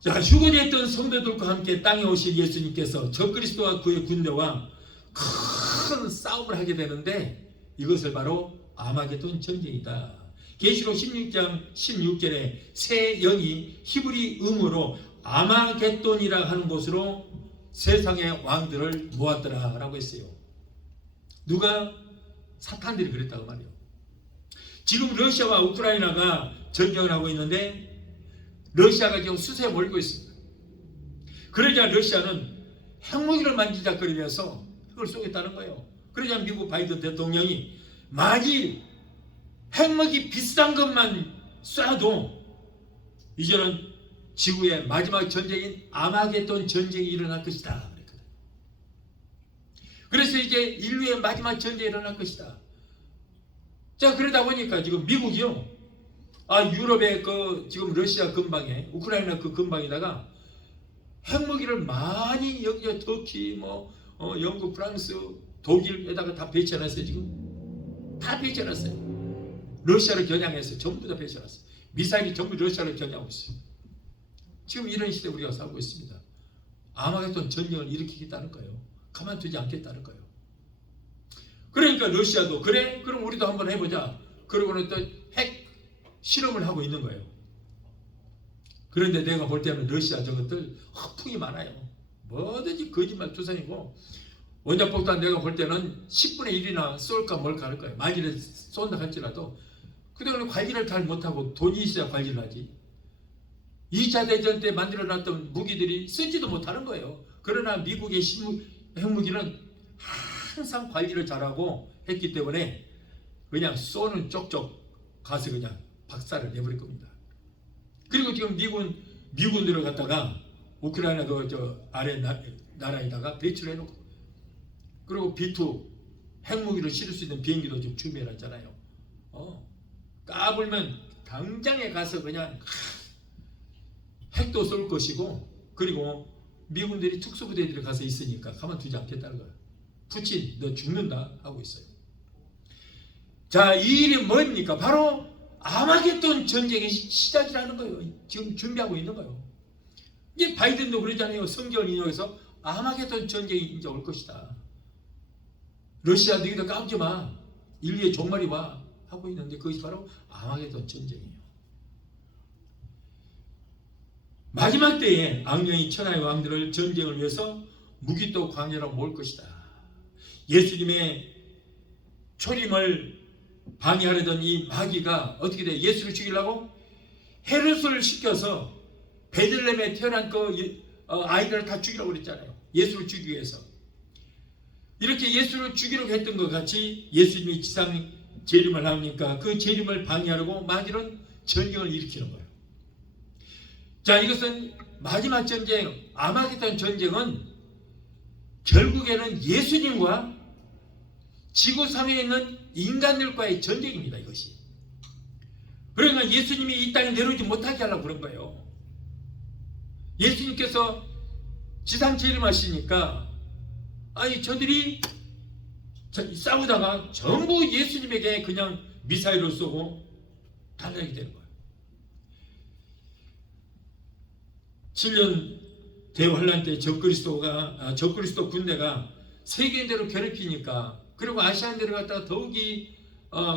자, 휴거했던 성도들과 함께 땅에 오신 예수님께서 적그리스도와 그의 군대와 큰 싸움을 하게 되는데 이것을 바로 아마겟돈 전쟁이다. 계시록 16장 16절에 새 영이 히브리 음으로 아마겟돈이라 하는 곳으로 세상의 왕들을 모았더라 라고 했어요. 누가? 사탄들이 그랬다고 말이에요. 지금 러시아와 우크라이나가 전쟁을 하고 있는데 러시아가 지금 수세에 몰고 있습니다. 그러자 러시아는 핵무기를 만지작거리면서 그걸 쏘겠다는 거예요. 그러자 미국 바이든 대통령이 만일 핵무기 비슷한 것만 쏴도 이제는 지구의 마지막 전쟁인 아마겟돈 전쟁이 일어날 것이다. 그래서 이제 인류의 마지막 전쟁이 일어날 것이다. 자, 그러다 보니까 지금 미국이요, 유럽의 그 지금 러시아 근방에 우크라이나 그 근방에다가 핵무기를 많이 여기 터키 영국, 프랑스, 독일에다가 다 배치해놨어요. 지금 다 배치해놨어요. 러시아를 겨냥해서 전부 다 배치해놨어요. 미사일이 전부 러시아를 겨냥하고 있어요. 지금 이런 시대에 우리가 살고 있습니다. 아마겟돈 전쟁을 일으키겠다는 거예요. 가만두지 않겠다는 거예요. 그러니까 러시아도 그래? 그럼 우리도 한번 해보자. 그러고는 또 핵 실험을 하고 있는 거예요. 그런데 내가 볼 때는 러시아 저것들 허풍이 많아요. 뭐든지 거짓말 투성이고 원자폭탄 내가 볼 때는 10분의 1이나 쏠까 뭘까 할 거예요. 만일에 쏜다 할지라도 그동안 관리를 잘 못하고 돈이 있어야 관리를 하지. 2차 대전 때 만들어놨던 무기들이 쓰지도 못하는 거예요. 그러나 미국의 핵무기는 항상 관리를 잘하고 했기 때문에 그냥 쏘는 쪽쪽 가서 그냥 박살을 내버릴 겁니다. 그리고 지금 미군들을 갖다가 우크라이나 저 아래 나라에다가 배치를 해놓고 그리고 B2 핵무기를 실을 수 있는 비행기도 지금 준비해놨잖아요. 까불면 당장에 가서 그냥 핵도 쏠 것이고 그리고 미군들이 특수부대들이 가서 있으니까 가만두지 않겠다는 거예요. 푸친 너 죽는다 하고 있어요. 자, 이 일이 뭡니까? 바로 아마겟돈 전쟁의 시작이라는 거예요. 지금 준비하고 있는 거예요. 이제 바이든도 그러잖아요. 성경을 인용해서 아마겟돈 전쟁이 이제 올 것이다. 러시아 너희들 까불지 마. 인류의 종말이 와 하고 있는데 그것이 바로 아마겟돈 전쟁이에요. 마지막 때에 악령이 천하의 왕들을 전쟁을 위해서 무기또 광야로 모을 것이다. 예수님의 초림을 방해하려던 이 마귀가 어떻게 돼? 예수를 죽이려고 헤롯을 시켜서 베들레헴에 태어난 그 아이들을 다 죽이라고 그랬잖아요. 예수를 죽이기 위해서. 이렇게 예수를 죽이려고 했던 것 같이 예수님이 지상 재림을 하니까 그 재림을 방해하려고 마귀는 전쟁을 일으키는 거예요. 자, 이것은 마지막 전쟁, 아마겟돈 전쟁은 결국에는 예수님과 지구 상에 있는 인간들과의 전쟁입니다. 이것이. 그러니까 예수님이 이 땅에 내려오지 못하게 하려고 그런 거예요. 예수님께서 지상 재림하시니까 저들이 싸우다가 전부 예수님에게 그냥 미사일을 쏘고 달려가게 되는 거예요. 7년 대환란 때 적그리스도 군대가 세계인대로 괴롭히니까, 그리고 아시아인대로 갖다가 더욱이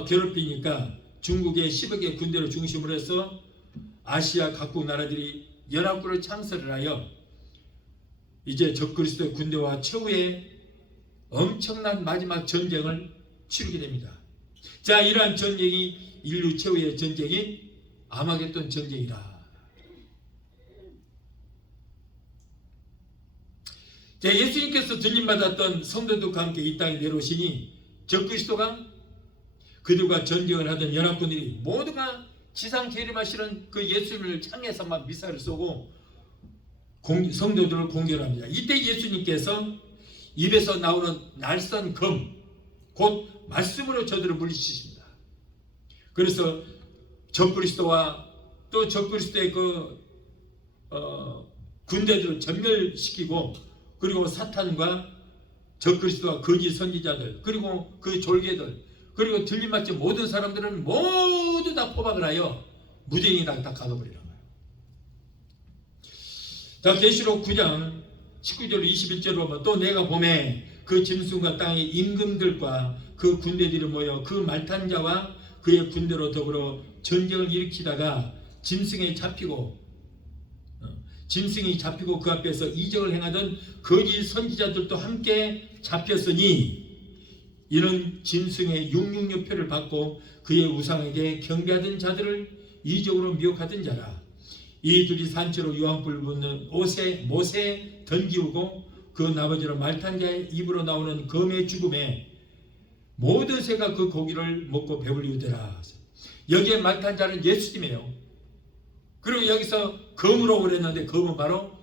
괴롭히니까 중국의 10억의 군대를 중심으로 해서 아시아 각국 나라들이 연합군을 창설을 하여 이제 적그리스도 군대와 최후의 엄청난 마지막 전쟁을 치르게 됩니다. 자, 이러한 전쟁이 인류 최후의 전쟁인 아마겟돈 전쟁이다. 자, 예수님께서 들림받았던 성도들과 함께 이 땅에 내려오시니 적그리스도가 그들과 전쟁을 하던 연합군들이 모두가 지상 재림하시는 그 예수님을 향해서만 미사를 쏘고 성도들을 공격을 합니다. 이때 예수님께서 입에서 나오는 날선 검, 곧 말씀으로 저들을 물리치십니다. 그래서 적그리스도와 또 적그리스도의 군대들을 전멸시키고, 그리고 사탄과 적그리스도와 거짓 선지자들, 그리고 그 졸개들, 그리고 들림받지 모든 사람들은 모두 다 포박을 하여 무대인이 다 가둬버리는 거예요. 자, 계시록 9장 19절 21절로 보면, 또 내가 봄에 그 짐승과 땅의 임금들과 그 군대들이 모여 그 말탄 자와 그의 군대로 더불어 전쟁을 일으키다가 짐승이 잡히고 그 앞에서 이적을 행하던 거짓 선지자들도 함께 잡혔으니, 이는 짐승의 666표를 받고 그의 우상에게 경배하던 자들을 이적으로 미혹하던 자라. 이 둘이 산채로 유황불 붙는 못에 던지우고 그 나머지로 말탄 자의 입으로 나오는 검의 죽음에 모든 새가 그 고기를 먹고 배불리우더라. 여기에 말탄 자는 예수님이에요. 그리고 여기서 검으로 그랬는데 검은 바로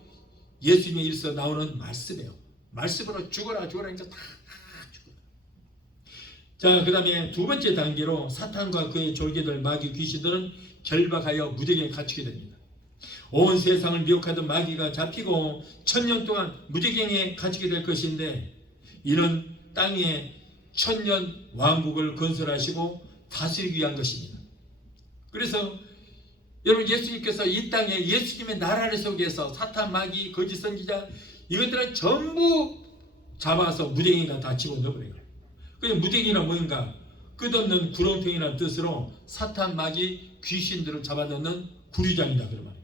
예수님의 일서 나오는 말씀이에요. 말씀으로 죽어라 이제 다 죽어라. 자, 그 다음에 두 번째 단계로 사탄과 그의 졸개들 마귀 귀신들은 결박하여 무덤에 갇히게 됩니다. 온 세상을 미혹하던 마귀가 잡히고 1000년 동안 무덤에 갇히게 될 것인데, 이는 땅에 1000년 왕국을 건설하시고 다스리기 위한 것입니다. 그래서 여러분, 예수님께서 이 땅에 예수님의 나라를 세우기 위해서 사탄, 마귀, 거짓 선지자 이것들은 전부 잡아서 무덤에다 다 집어넣어버려요. 그래서 무덤이나 뭔가 끝없는 구렁텅이라는 뜻으로 사탄, 마귀, 귀신들을 잡아넣는 구류장이다 그런 말이에요.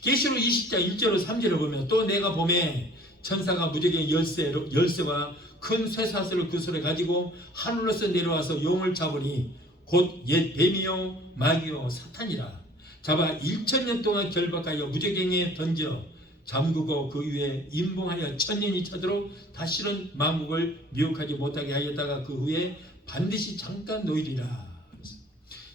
계시록 20장 1절로 3절을 보면, 또 내가 봄에 천사가 무덤의 열쇠와 큰 쇠사슬을 그 손에 가지고 하늘로서 내려와서 용을 잡으니 곧 옛 뱀이요 마귀요 사탄이라. 잡아 1000년 동안 결박하여 무저갱에 던져 잠그고 그 위에 임봉하여 1000년이 차도록 다시는 만국을 미혹하지 못하게 하였다가 그 후에 반드시 잠깐 놓이리라.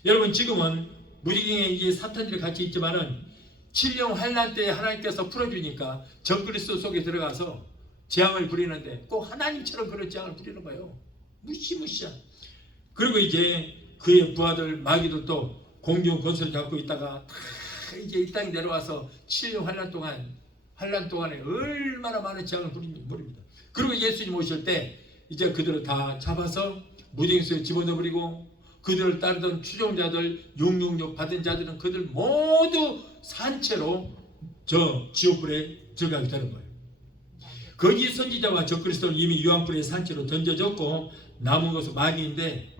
여러분, 지금은 무저갱에 이제 사탄들이 같이 있지만은 7년 환란 때 하나님께서 풀어주니까 적그리스도 속에 들어가서 재앙을 부리는데 꼭 하나님처럼 그런 재앙을 부리는 거예요. 무시무시한. 그리고 이제 그의 부하들 마귀들도 공중 권세를 잡고 있다가 다 이제 이 땅에 내려와서 7년 환란 동안에 얼마나 많은 재앙을 부립니다. 그리고 예수님 오실 때 이제 그들을 다 잡아서 무저갱 속에 집어넣어버리고, 그들을 따르던 추종자들 666 받은 자들은 그들 모두 산채로 저 지옥불에 들어가게 되는 거예요. 거기 선지자와 적그리스도는 이미 유황불의 산채로 던져졌고 남은 것은 마귀인데,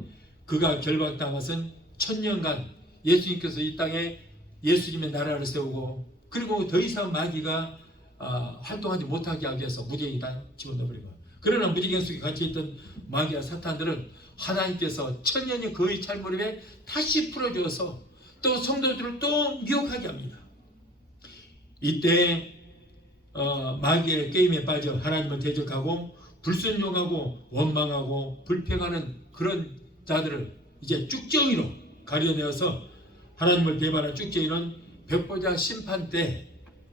그가 결박당한 것은 1000년간 예수님께서 이 땅에 예수님의 나라를 세우고, 그리고 더 이상 마귀가 활동하지 못하게 하기 위해서 무저갱에 다 집어넣어버리고, 그러나 무저갱 속에 같이 있던 마귀와 사탄들은 하나님께서 1000년이 거의 찰 무렵에 다시 풀어주어서 또 성도들을 또 미혹하게 합니다. 이때 마귀의 게임에 빠져 하나님을 대적하고 불순종하고 원망하고 불평하는 그런 자들을 이제 쭉정이로 가려내어서 하나님을 배반한 쭉정이는 백보자 심판 때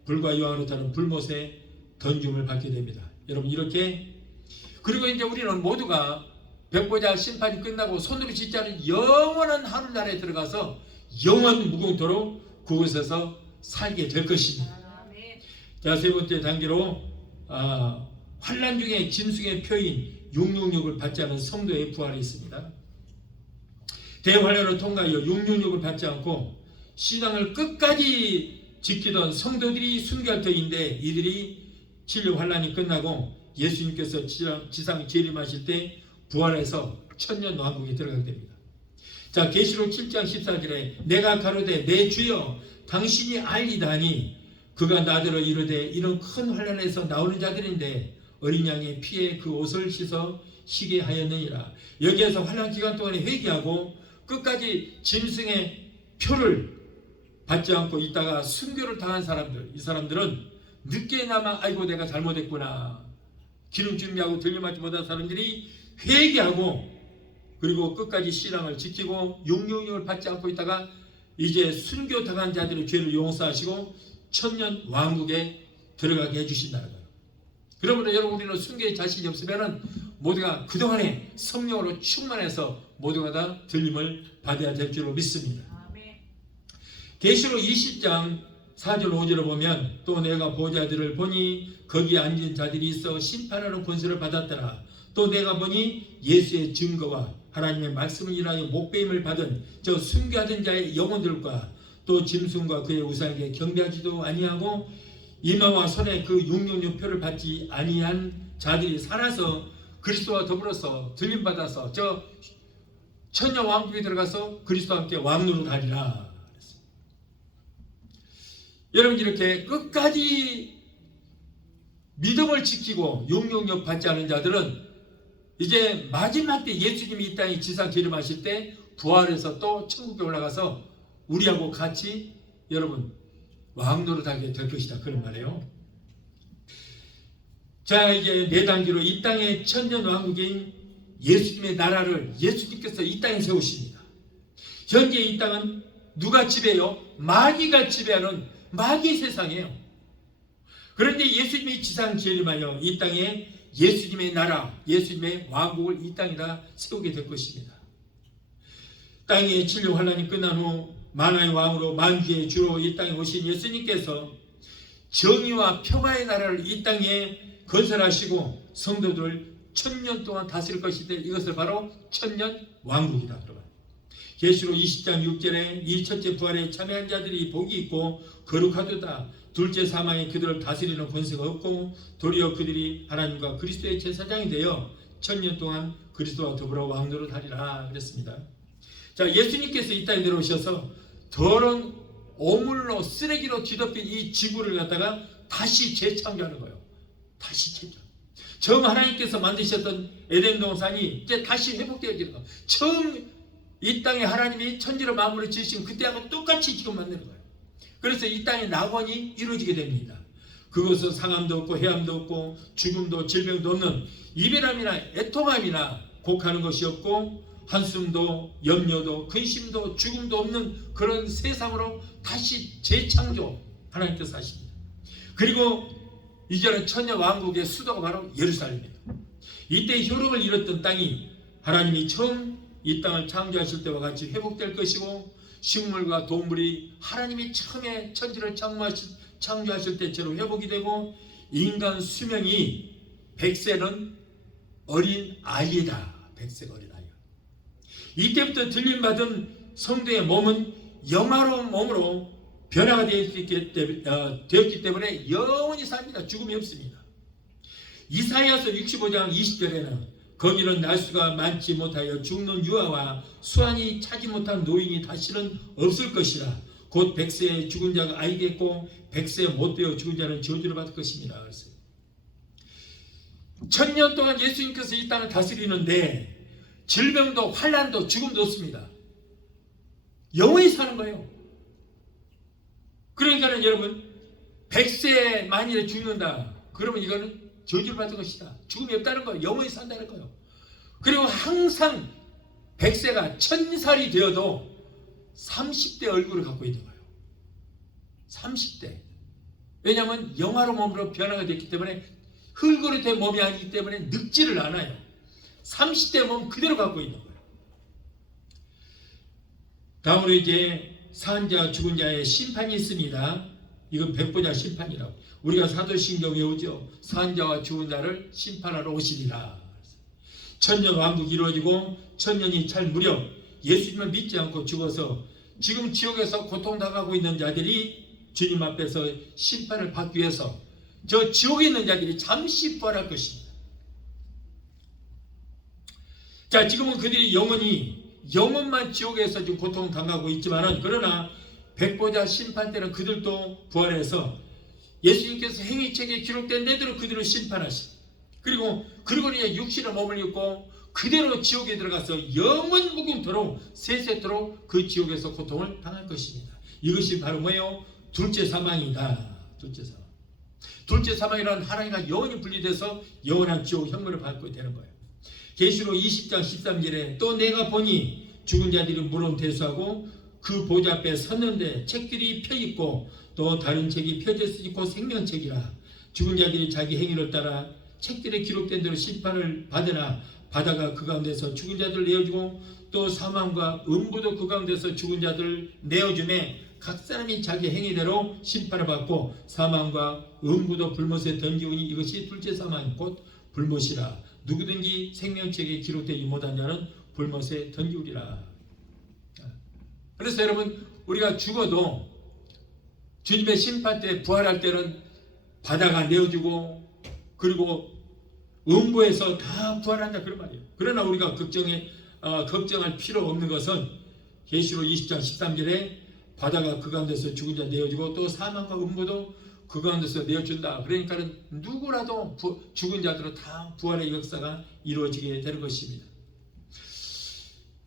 불과 여왕으로 타는 불못에 던짐을 받게 됩니다. 여러분, 이렇게, 그리고 이제 우리는 모두가 백보자 심판이 끝나고 손으로 짓지 않은 영원한 하늘나라에 들어가서 영원 무궁토록 그곳에서 살게 될 것입니다. 자, 세 번째 단계로 환란 중에 짐승의 표인 666을 받지 않은 성도의 부활이 있습니다. 대환란을 통과하여 666을 받지 않고 신앙을 끝까지 지키던 성도들이 순교할 터인데 이들이 진료 환란이 끝나고 예수님께서 지상 재림하실 때 부활해서 천년 왕국에 들어가게 됩니다. 자, 계시록 7장 14절에 내가 가로되 내 주여 당신이 알리다니 그가 나더러 이르되 이런 큰 환란에서 나오는 자들인데 어린 양의 피에 그 옷을 씻어 쉬게 하였느니라. 여기에서 환란 기간 동안에 회개하고 끝까지 짐승의 표를 받지 않고 있다가 순교를 당한 사람들, 이 사람들은 늦게나마 아이고 내가 잘못했구나, 기름 준비하고 들림받지 못한 사람들이 회개하고 그리고 끝까지 신앙을 지키고 용용을 받지 않고 있다가 이제 순교 당한 자들의 죄를 용서하시고 천년 왕국에 들어가게 해주신다는 거예요. 그러므로 여러분, 우리는 순교에 자신이 없으면 모두가 그동안에 성령으로 충만해서 모두가 다 들림을 받아야 될 줄로 믿습니다. 계시록 20장 4절 5절을 보면 또 내가 보좌들을 보니 거기에 앉은 자들이 있어 심판하는 권세를 받았더라. 또 내가 보니 예수의 증거와 하나님의 말씀을 인하여 목배임을 받은 저 순교하던 자의 영혼들과 또 짐승과 그의 우상에게 경배하지도 아니하고 이마와 손에 그 육육육표를 받지 아니한 자들이 살아서 그리스도와 더불어서 들림받아서 저 천년 왕국에 들어가서 그리스도와 함께 왕노릇 하리라. 여러분, 이렇게 끝까지 믿음을 지키고 용용력 받지 않은 자들은 이제 마지막 때 예수님이 이 땅에 지상 재림하실 때 부활해서 또 천국에 올라가서 우리하고 같이 여러분 왕노릇 하게 될 것이다, 그런 말이에요. 자, 이제 네 단계로 이 땅의 천년 왕국인 예수님의 나라를 예수님께서 이 땅에 세우십니다. 현재 이 땅은 누가 지배해요? 마귀가 지배하는 마귀 세상이에요. 그런데 예수님이 지상 재림하여 이 땅에 예수님의 나라, 예수님의 왕국을 이 땅에다 세우게 될 것입니다. 땅의 진료 환란이 끝난 후 만화의 왕으로 만주의 주로 이 땅에 오신 예수님께서 정의와 평화의 나라를 이 땅에 건설하시고 성도들을 천년 동안 다스릴 것인데 이것을 바로 천년 왕국이다. 계시록 20장 6절에 이 첫째 부활에 참여한 자들이 복이 있고 거룩하도다. 둘째 사망에 그들을 다스리는 권세가 없고 도리어 그들이 하나님과 그리스도의 제사장이 되어 천년 동안 그리스도와 더불어 왕노릇 하리라 그랬습니다. 자, 예수님께서 이 땅에 내려오셔서 더러운 오물로 쓰레기로 뒤덮인 이 지구를 갖다가 다시 재창조하는 거예요. 다시 재창조. 처음 하나님께서 만드셨던 에덴 동산이 이제 다시 회복되어지는 거예요. 처음 이 땅에 하나님이 천지를 마음으로 지으신 그때하고 똑같이 지금 만드는 거예요. 그래서 이 땅에 낙원이 이루어지게 됩니다. 그것은 상함도 없고 해함도 없고 죽음도 질병도 없는 이별함이나 애통함이나 곡하는 것이 없고 한숨도 염려도 근심도 죽음도 없는 그런 세상으로 다시 재창조 하나님께서 하십니다. 그리고 이제는 천년 왕국의 수도가 바로 예루살렘입니다. 이때 효력을 잃었던 땅이 하나님이 처음 이 땅을 창조하실 때와 같이 회복될 것이고 식물과 동물이 하나님이 처음에 천지를 창조하실 때처럼 회복이 되고 인간 수명이 100세는 어린 아이다. 100세가 어린 아이야. 이때부터 들림받은 성도의 몸은 영화로운 몸으로 변화가 되었기 때문에 영원히 삽니다. 죽음이 없습니다. 이사야서 65장 20절에는 거기는 날수가 많지 못하여 죽는 유아와 수완이 차지 못한 노인이 다시는 없을 것이라. 곧 100세에 죽은 자가 아이겠고 100세 못되어 죽은 자는 저주를 받을 것입니다. 그랬어요. 천년 동안 예수님께서 이 땅을 다스리는데 질병도 환난도 죽음도 없습니다. 영원히 사는 거예요. 그러니까는 여러분 100세 만일에 죽는다. 그러면 이거는 저주를 받을 것이다. 죽음이 없다는 거예요. 영원히 산다는 거예요. 그리고 항상 100세가 1000살이 되어도 30대 얼굴을 갖고 있는 거예요. 30대. 왜냐하면 영화로 몸으로 변화가 됐기 때문에 흙으로 몸이 아니기 때문에 늙지를 않아요. 30대 몸 그대로 갖고 있는 거예요. 다음으로 이제 산자 죽은 자의 심판이 있습니다. 이건 백보자 심판이라고. 우리가 사도신경 외우죠. 산자와 죽은 자를 심판하러 오시리라. 천년 왕국이 이루어지고 천년이 찰 무렵 예수님을 믿지 않고 죽어서 지금 지옥에서 고통당하고 있는 자들이 주님 앞에서 심판을 받기 위해서 저 지옥에 있는 자들이 잠시 부활할 것입니다. 자, 지금은 그들이 영원만 지옥에서 지금 고통을 당하고 있지만은, 그러나 백보자 심판 때는 그들도 부활해서 예수님께서 행위책에 기록된 대로 그들을 심판하시. 그리고 이제 육신의 몸을 입고 그대로 지옥에 들어가서 영원 무궁토록 세세토록 그 지옥에서 고통을 당할 것입니다. 이것이 바로 뭐예요? 둘째 사망이다. 둘째 사망이라는 하나님과 영원히 분리돼서 영원한 지옥 형벌을 받고 되는 거예요. 계시록 20장 13절에 또 내가 보니 죽은 자들이 물은 대수하고 그 보좌 앞에 섰는데 책들이 펴있고 또 다른 책이 펴져 있고 생명책이라. 죽은 자들이 자기 행위를 따라 책들에 기록된 대로 심판을 받으나 바다가 그 가운데서 죽은 자들을 내어주고 또 사망과 음부도 그 가운데서 죽은 자들을 내어주매 각 사람이 자기 행위대로 심판을 받고 사망과 음부도 불못에 던지우니 이것이 둘째 사망 곧 불못이라. 누구든지 생명책에 기록되지 못한 자는 불못에 던지우리라. 그래서 여러분, 우리가 죽어도 주님의 심판 때 부활할 때는 바다가 내어주고 그리고 음부에서 다 부활한다 그런 말이에요. 그러나 우리가 걱정할 필요 없는 것은 계시록 20장 13절에 바다가 그 가운데서 죽은 자 내어주고 또 사망과 음부도 그 가운데서 내어준다. 그러니까는 누구라도 죽은 자들은 다 부활의 역사가 이루어지게 되는 것입니다.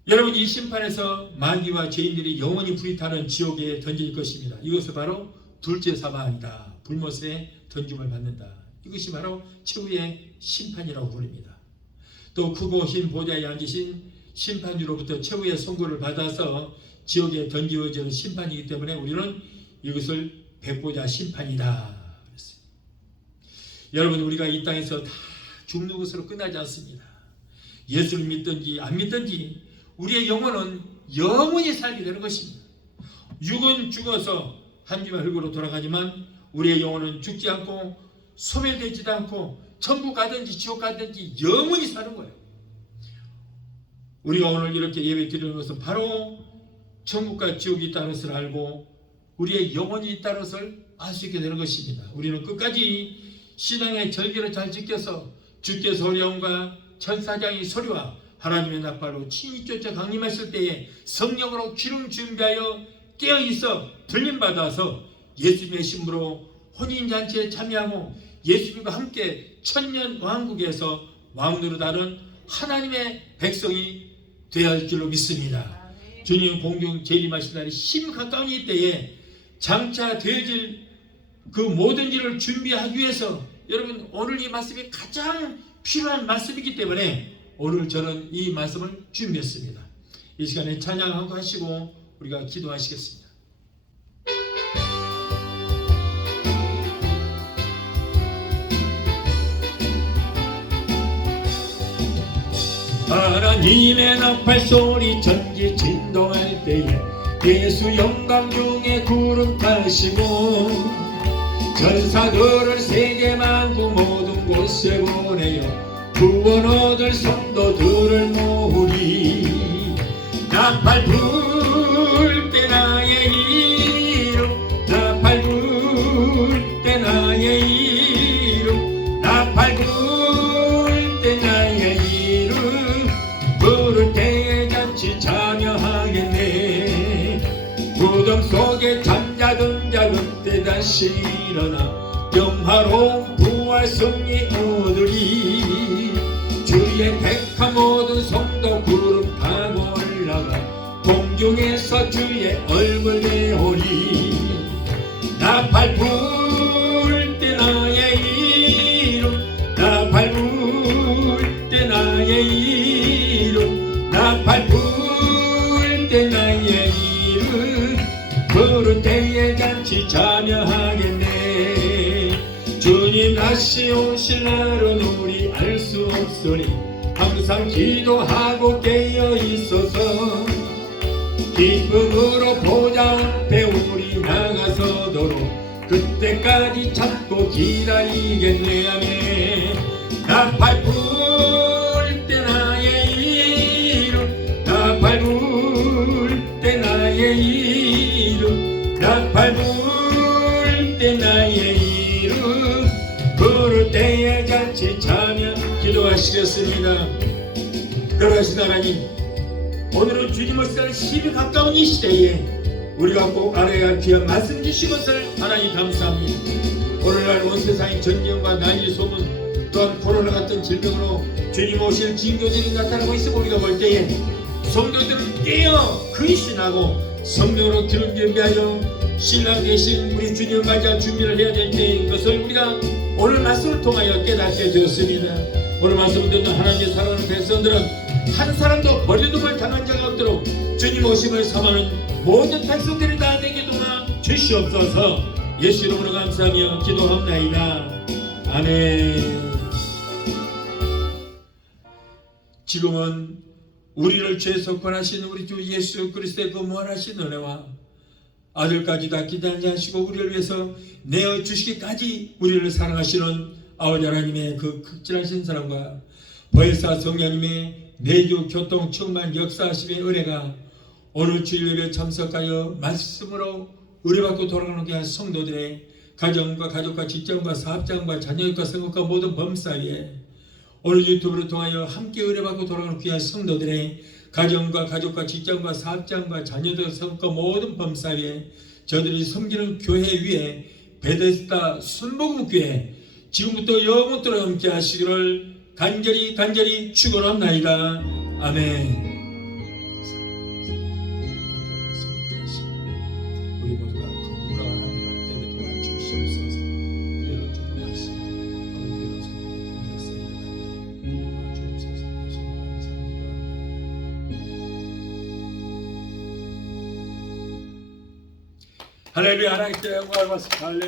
여러분, 이 심판에서 마귀와 죄인들이 영원히 불이타는 지옥에 던질 것입니다. 이것은 바로 둘째 사망이다. 불못에 던짐을 받는다. 이것이 바로 최후의 심판이라고 부릅니다. 또 크고 흰 보좌에 앉으신 심판주로부터 최후의 선고를 받아서 지옥에 던지어지는 심판이기 때문에 우리는 이것을 백보자 심판이다 그랬어요. 여러분, 우리가 이 땅에서 다 죽는 것으로 끝나지 않습니다. 예수를 믿든지 안 믿든지 우리의 영혼은 영원히 살게 되는 것입니다. 육은 죽어서 한 주만 흙으로 돌아가지만 우리의 영혼은 죽지 않고 소멸되지도 않고 천국 가든지 지옥 가든지 영원히 사는 거예요. 우리가 오늘 이렇게 예배 드리는 것은 바로 천국과 지옥이 있다는 것을 알고 우리의 영혼이 있다는 것을 알 수 있게 되는 것입니다. 우리는 끝까지 신앙의 절기를 잘 지켜서 주께 소리온과 천사장의 소리와 하나님의 나팔로 친히 쫓아 강림하실 때에 성령으로 기름 준비하여 깨어있어 들림받아서 예수님의 신부로 혼인잔치에 참여하고 예수님과 함께 천년 왕국에서 왕노릇하는 하나님의 백성이 되어야 할 줄로 믿습니다. 주님 공중 재림하실 날이 심 가까운 이때에 장차 되어질 그 모든 일을 준비하기 위해서 여러분, 오늘 이 말씀이 가장 필요한 말씀이기 때문에 오늘 저는 이 말씀을 준비했습니다. 이 시간에 찬양하고 하시고 우리가 기도하시겠습니다. 하나님의 나팔 소리 전기 진동할 때에 예수 영광 중에 구름 타시고 천사들을 세계 만국 모든 곳에 보내요 구원 얻을 성도들을 모으리. 나팔 불 때 나의 이름 나팔 불 때 나의 이름 나팔 불 때 나의 이름 부를 때에 잔치 참여하겠네. 무덤 속에 잠자던 자 그때 다시 일어나 영화로운 부활 승리 얻으리. 주의 택한 모든 성도 구름 타고 올라가 공중에서 주의 얼굴 배우리. 나팔 불 때 나의 이름 나팔 불 때 나의 이름 나팔 불 때 나의 이름 부른 때에 잔치 참여하겠네. 주님 다시 오실 날은 우리 알 수 없으니 항상 기도하고 깨어 있어서 기쁨으로 보좌 앞에 우리 나가서도록 그때까지 참고 기다리겠네. 아멘. 나팔 불 때 나의 이름 나팔 불 때 나의 이름 나팔 불 나의 이름 부를 때에 같이 자며 기도하시겠습니다. 그러신 하나님, 오늘은 주님 오실 10이 가까운 이 시대에 우리가 꼭 알아야 할 귀한 말씀 주신 것을 하나님 감사합니다. 오늘날 온 세상의 전쟁과 난리 소문, 또한 코로나 같은 질병으로 주님 오실 징조들이 나타나고 있음을 우리가 볼 때에 성도들은 깨어 근신하고 성령으로 기름 준비하여 신랑 되신 우리 주님을 맞이할 준비를 해야 될 때인 것을 우리가 오늘 말씀을 통하여 깨닫게 되었습니다. 오늘 말씀을 듣는 하나님의 사랑하는 백성들은 한 사람도 버려둠을 당한 자가 없도록 주님 오심을 삼하는 모든 백성들이 다 되게 도와 주시옵소서. 예수 이름으로 감사하며 기도합나이다. 아멘. 지금은 우리를 죄 속건하신 우리 주 예수 그리스도의 그 무한하신 은혜와 아들까지 다 기대하지 하시고 우리를 위해서 내어 주시기까지 우리를 사랑하시는 아버지 하나님의 그 극진하신 사랑과 보혜사 성령님의 내주 교통 충만 역사하심의 은혜가 오늘 주일 예배에 참석하여 말씀으로 의뢰받고 돌아가는 귀한 성도들의 가정과 가족과 직장과 사업장과 자녀과 생각과 모든 범사에 오늘 유튜브를 통하여 함께 의뢰받고 돌아가는 귀한 성도들의 가정과 가족과 직장과 사업장과 자녀들 생각과 모든 범사에 저들이 섬기는 교회 위에 베데스다 순복음교회 지금부터 영원토록 함께 하시기를 간절히 축원합나이다. 아멘. 우리 모두가 건강한 한 해가 되게 도와주시옵소서. 교회를 축복하시고 아버지 교회로 성령의 도와주옵소서. 할렐루야. 하나님께 영광을 받습니다. 할렐루야.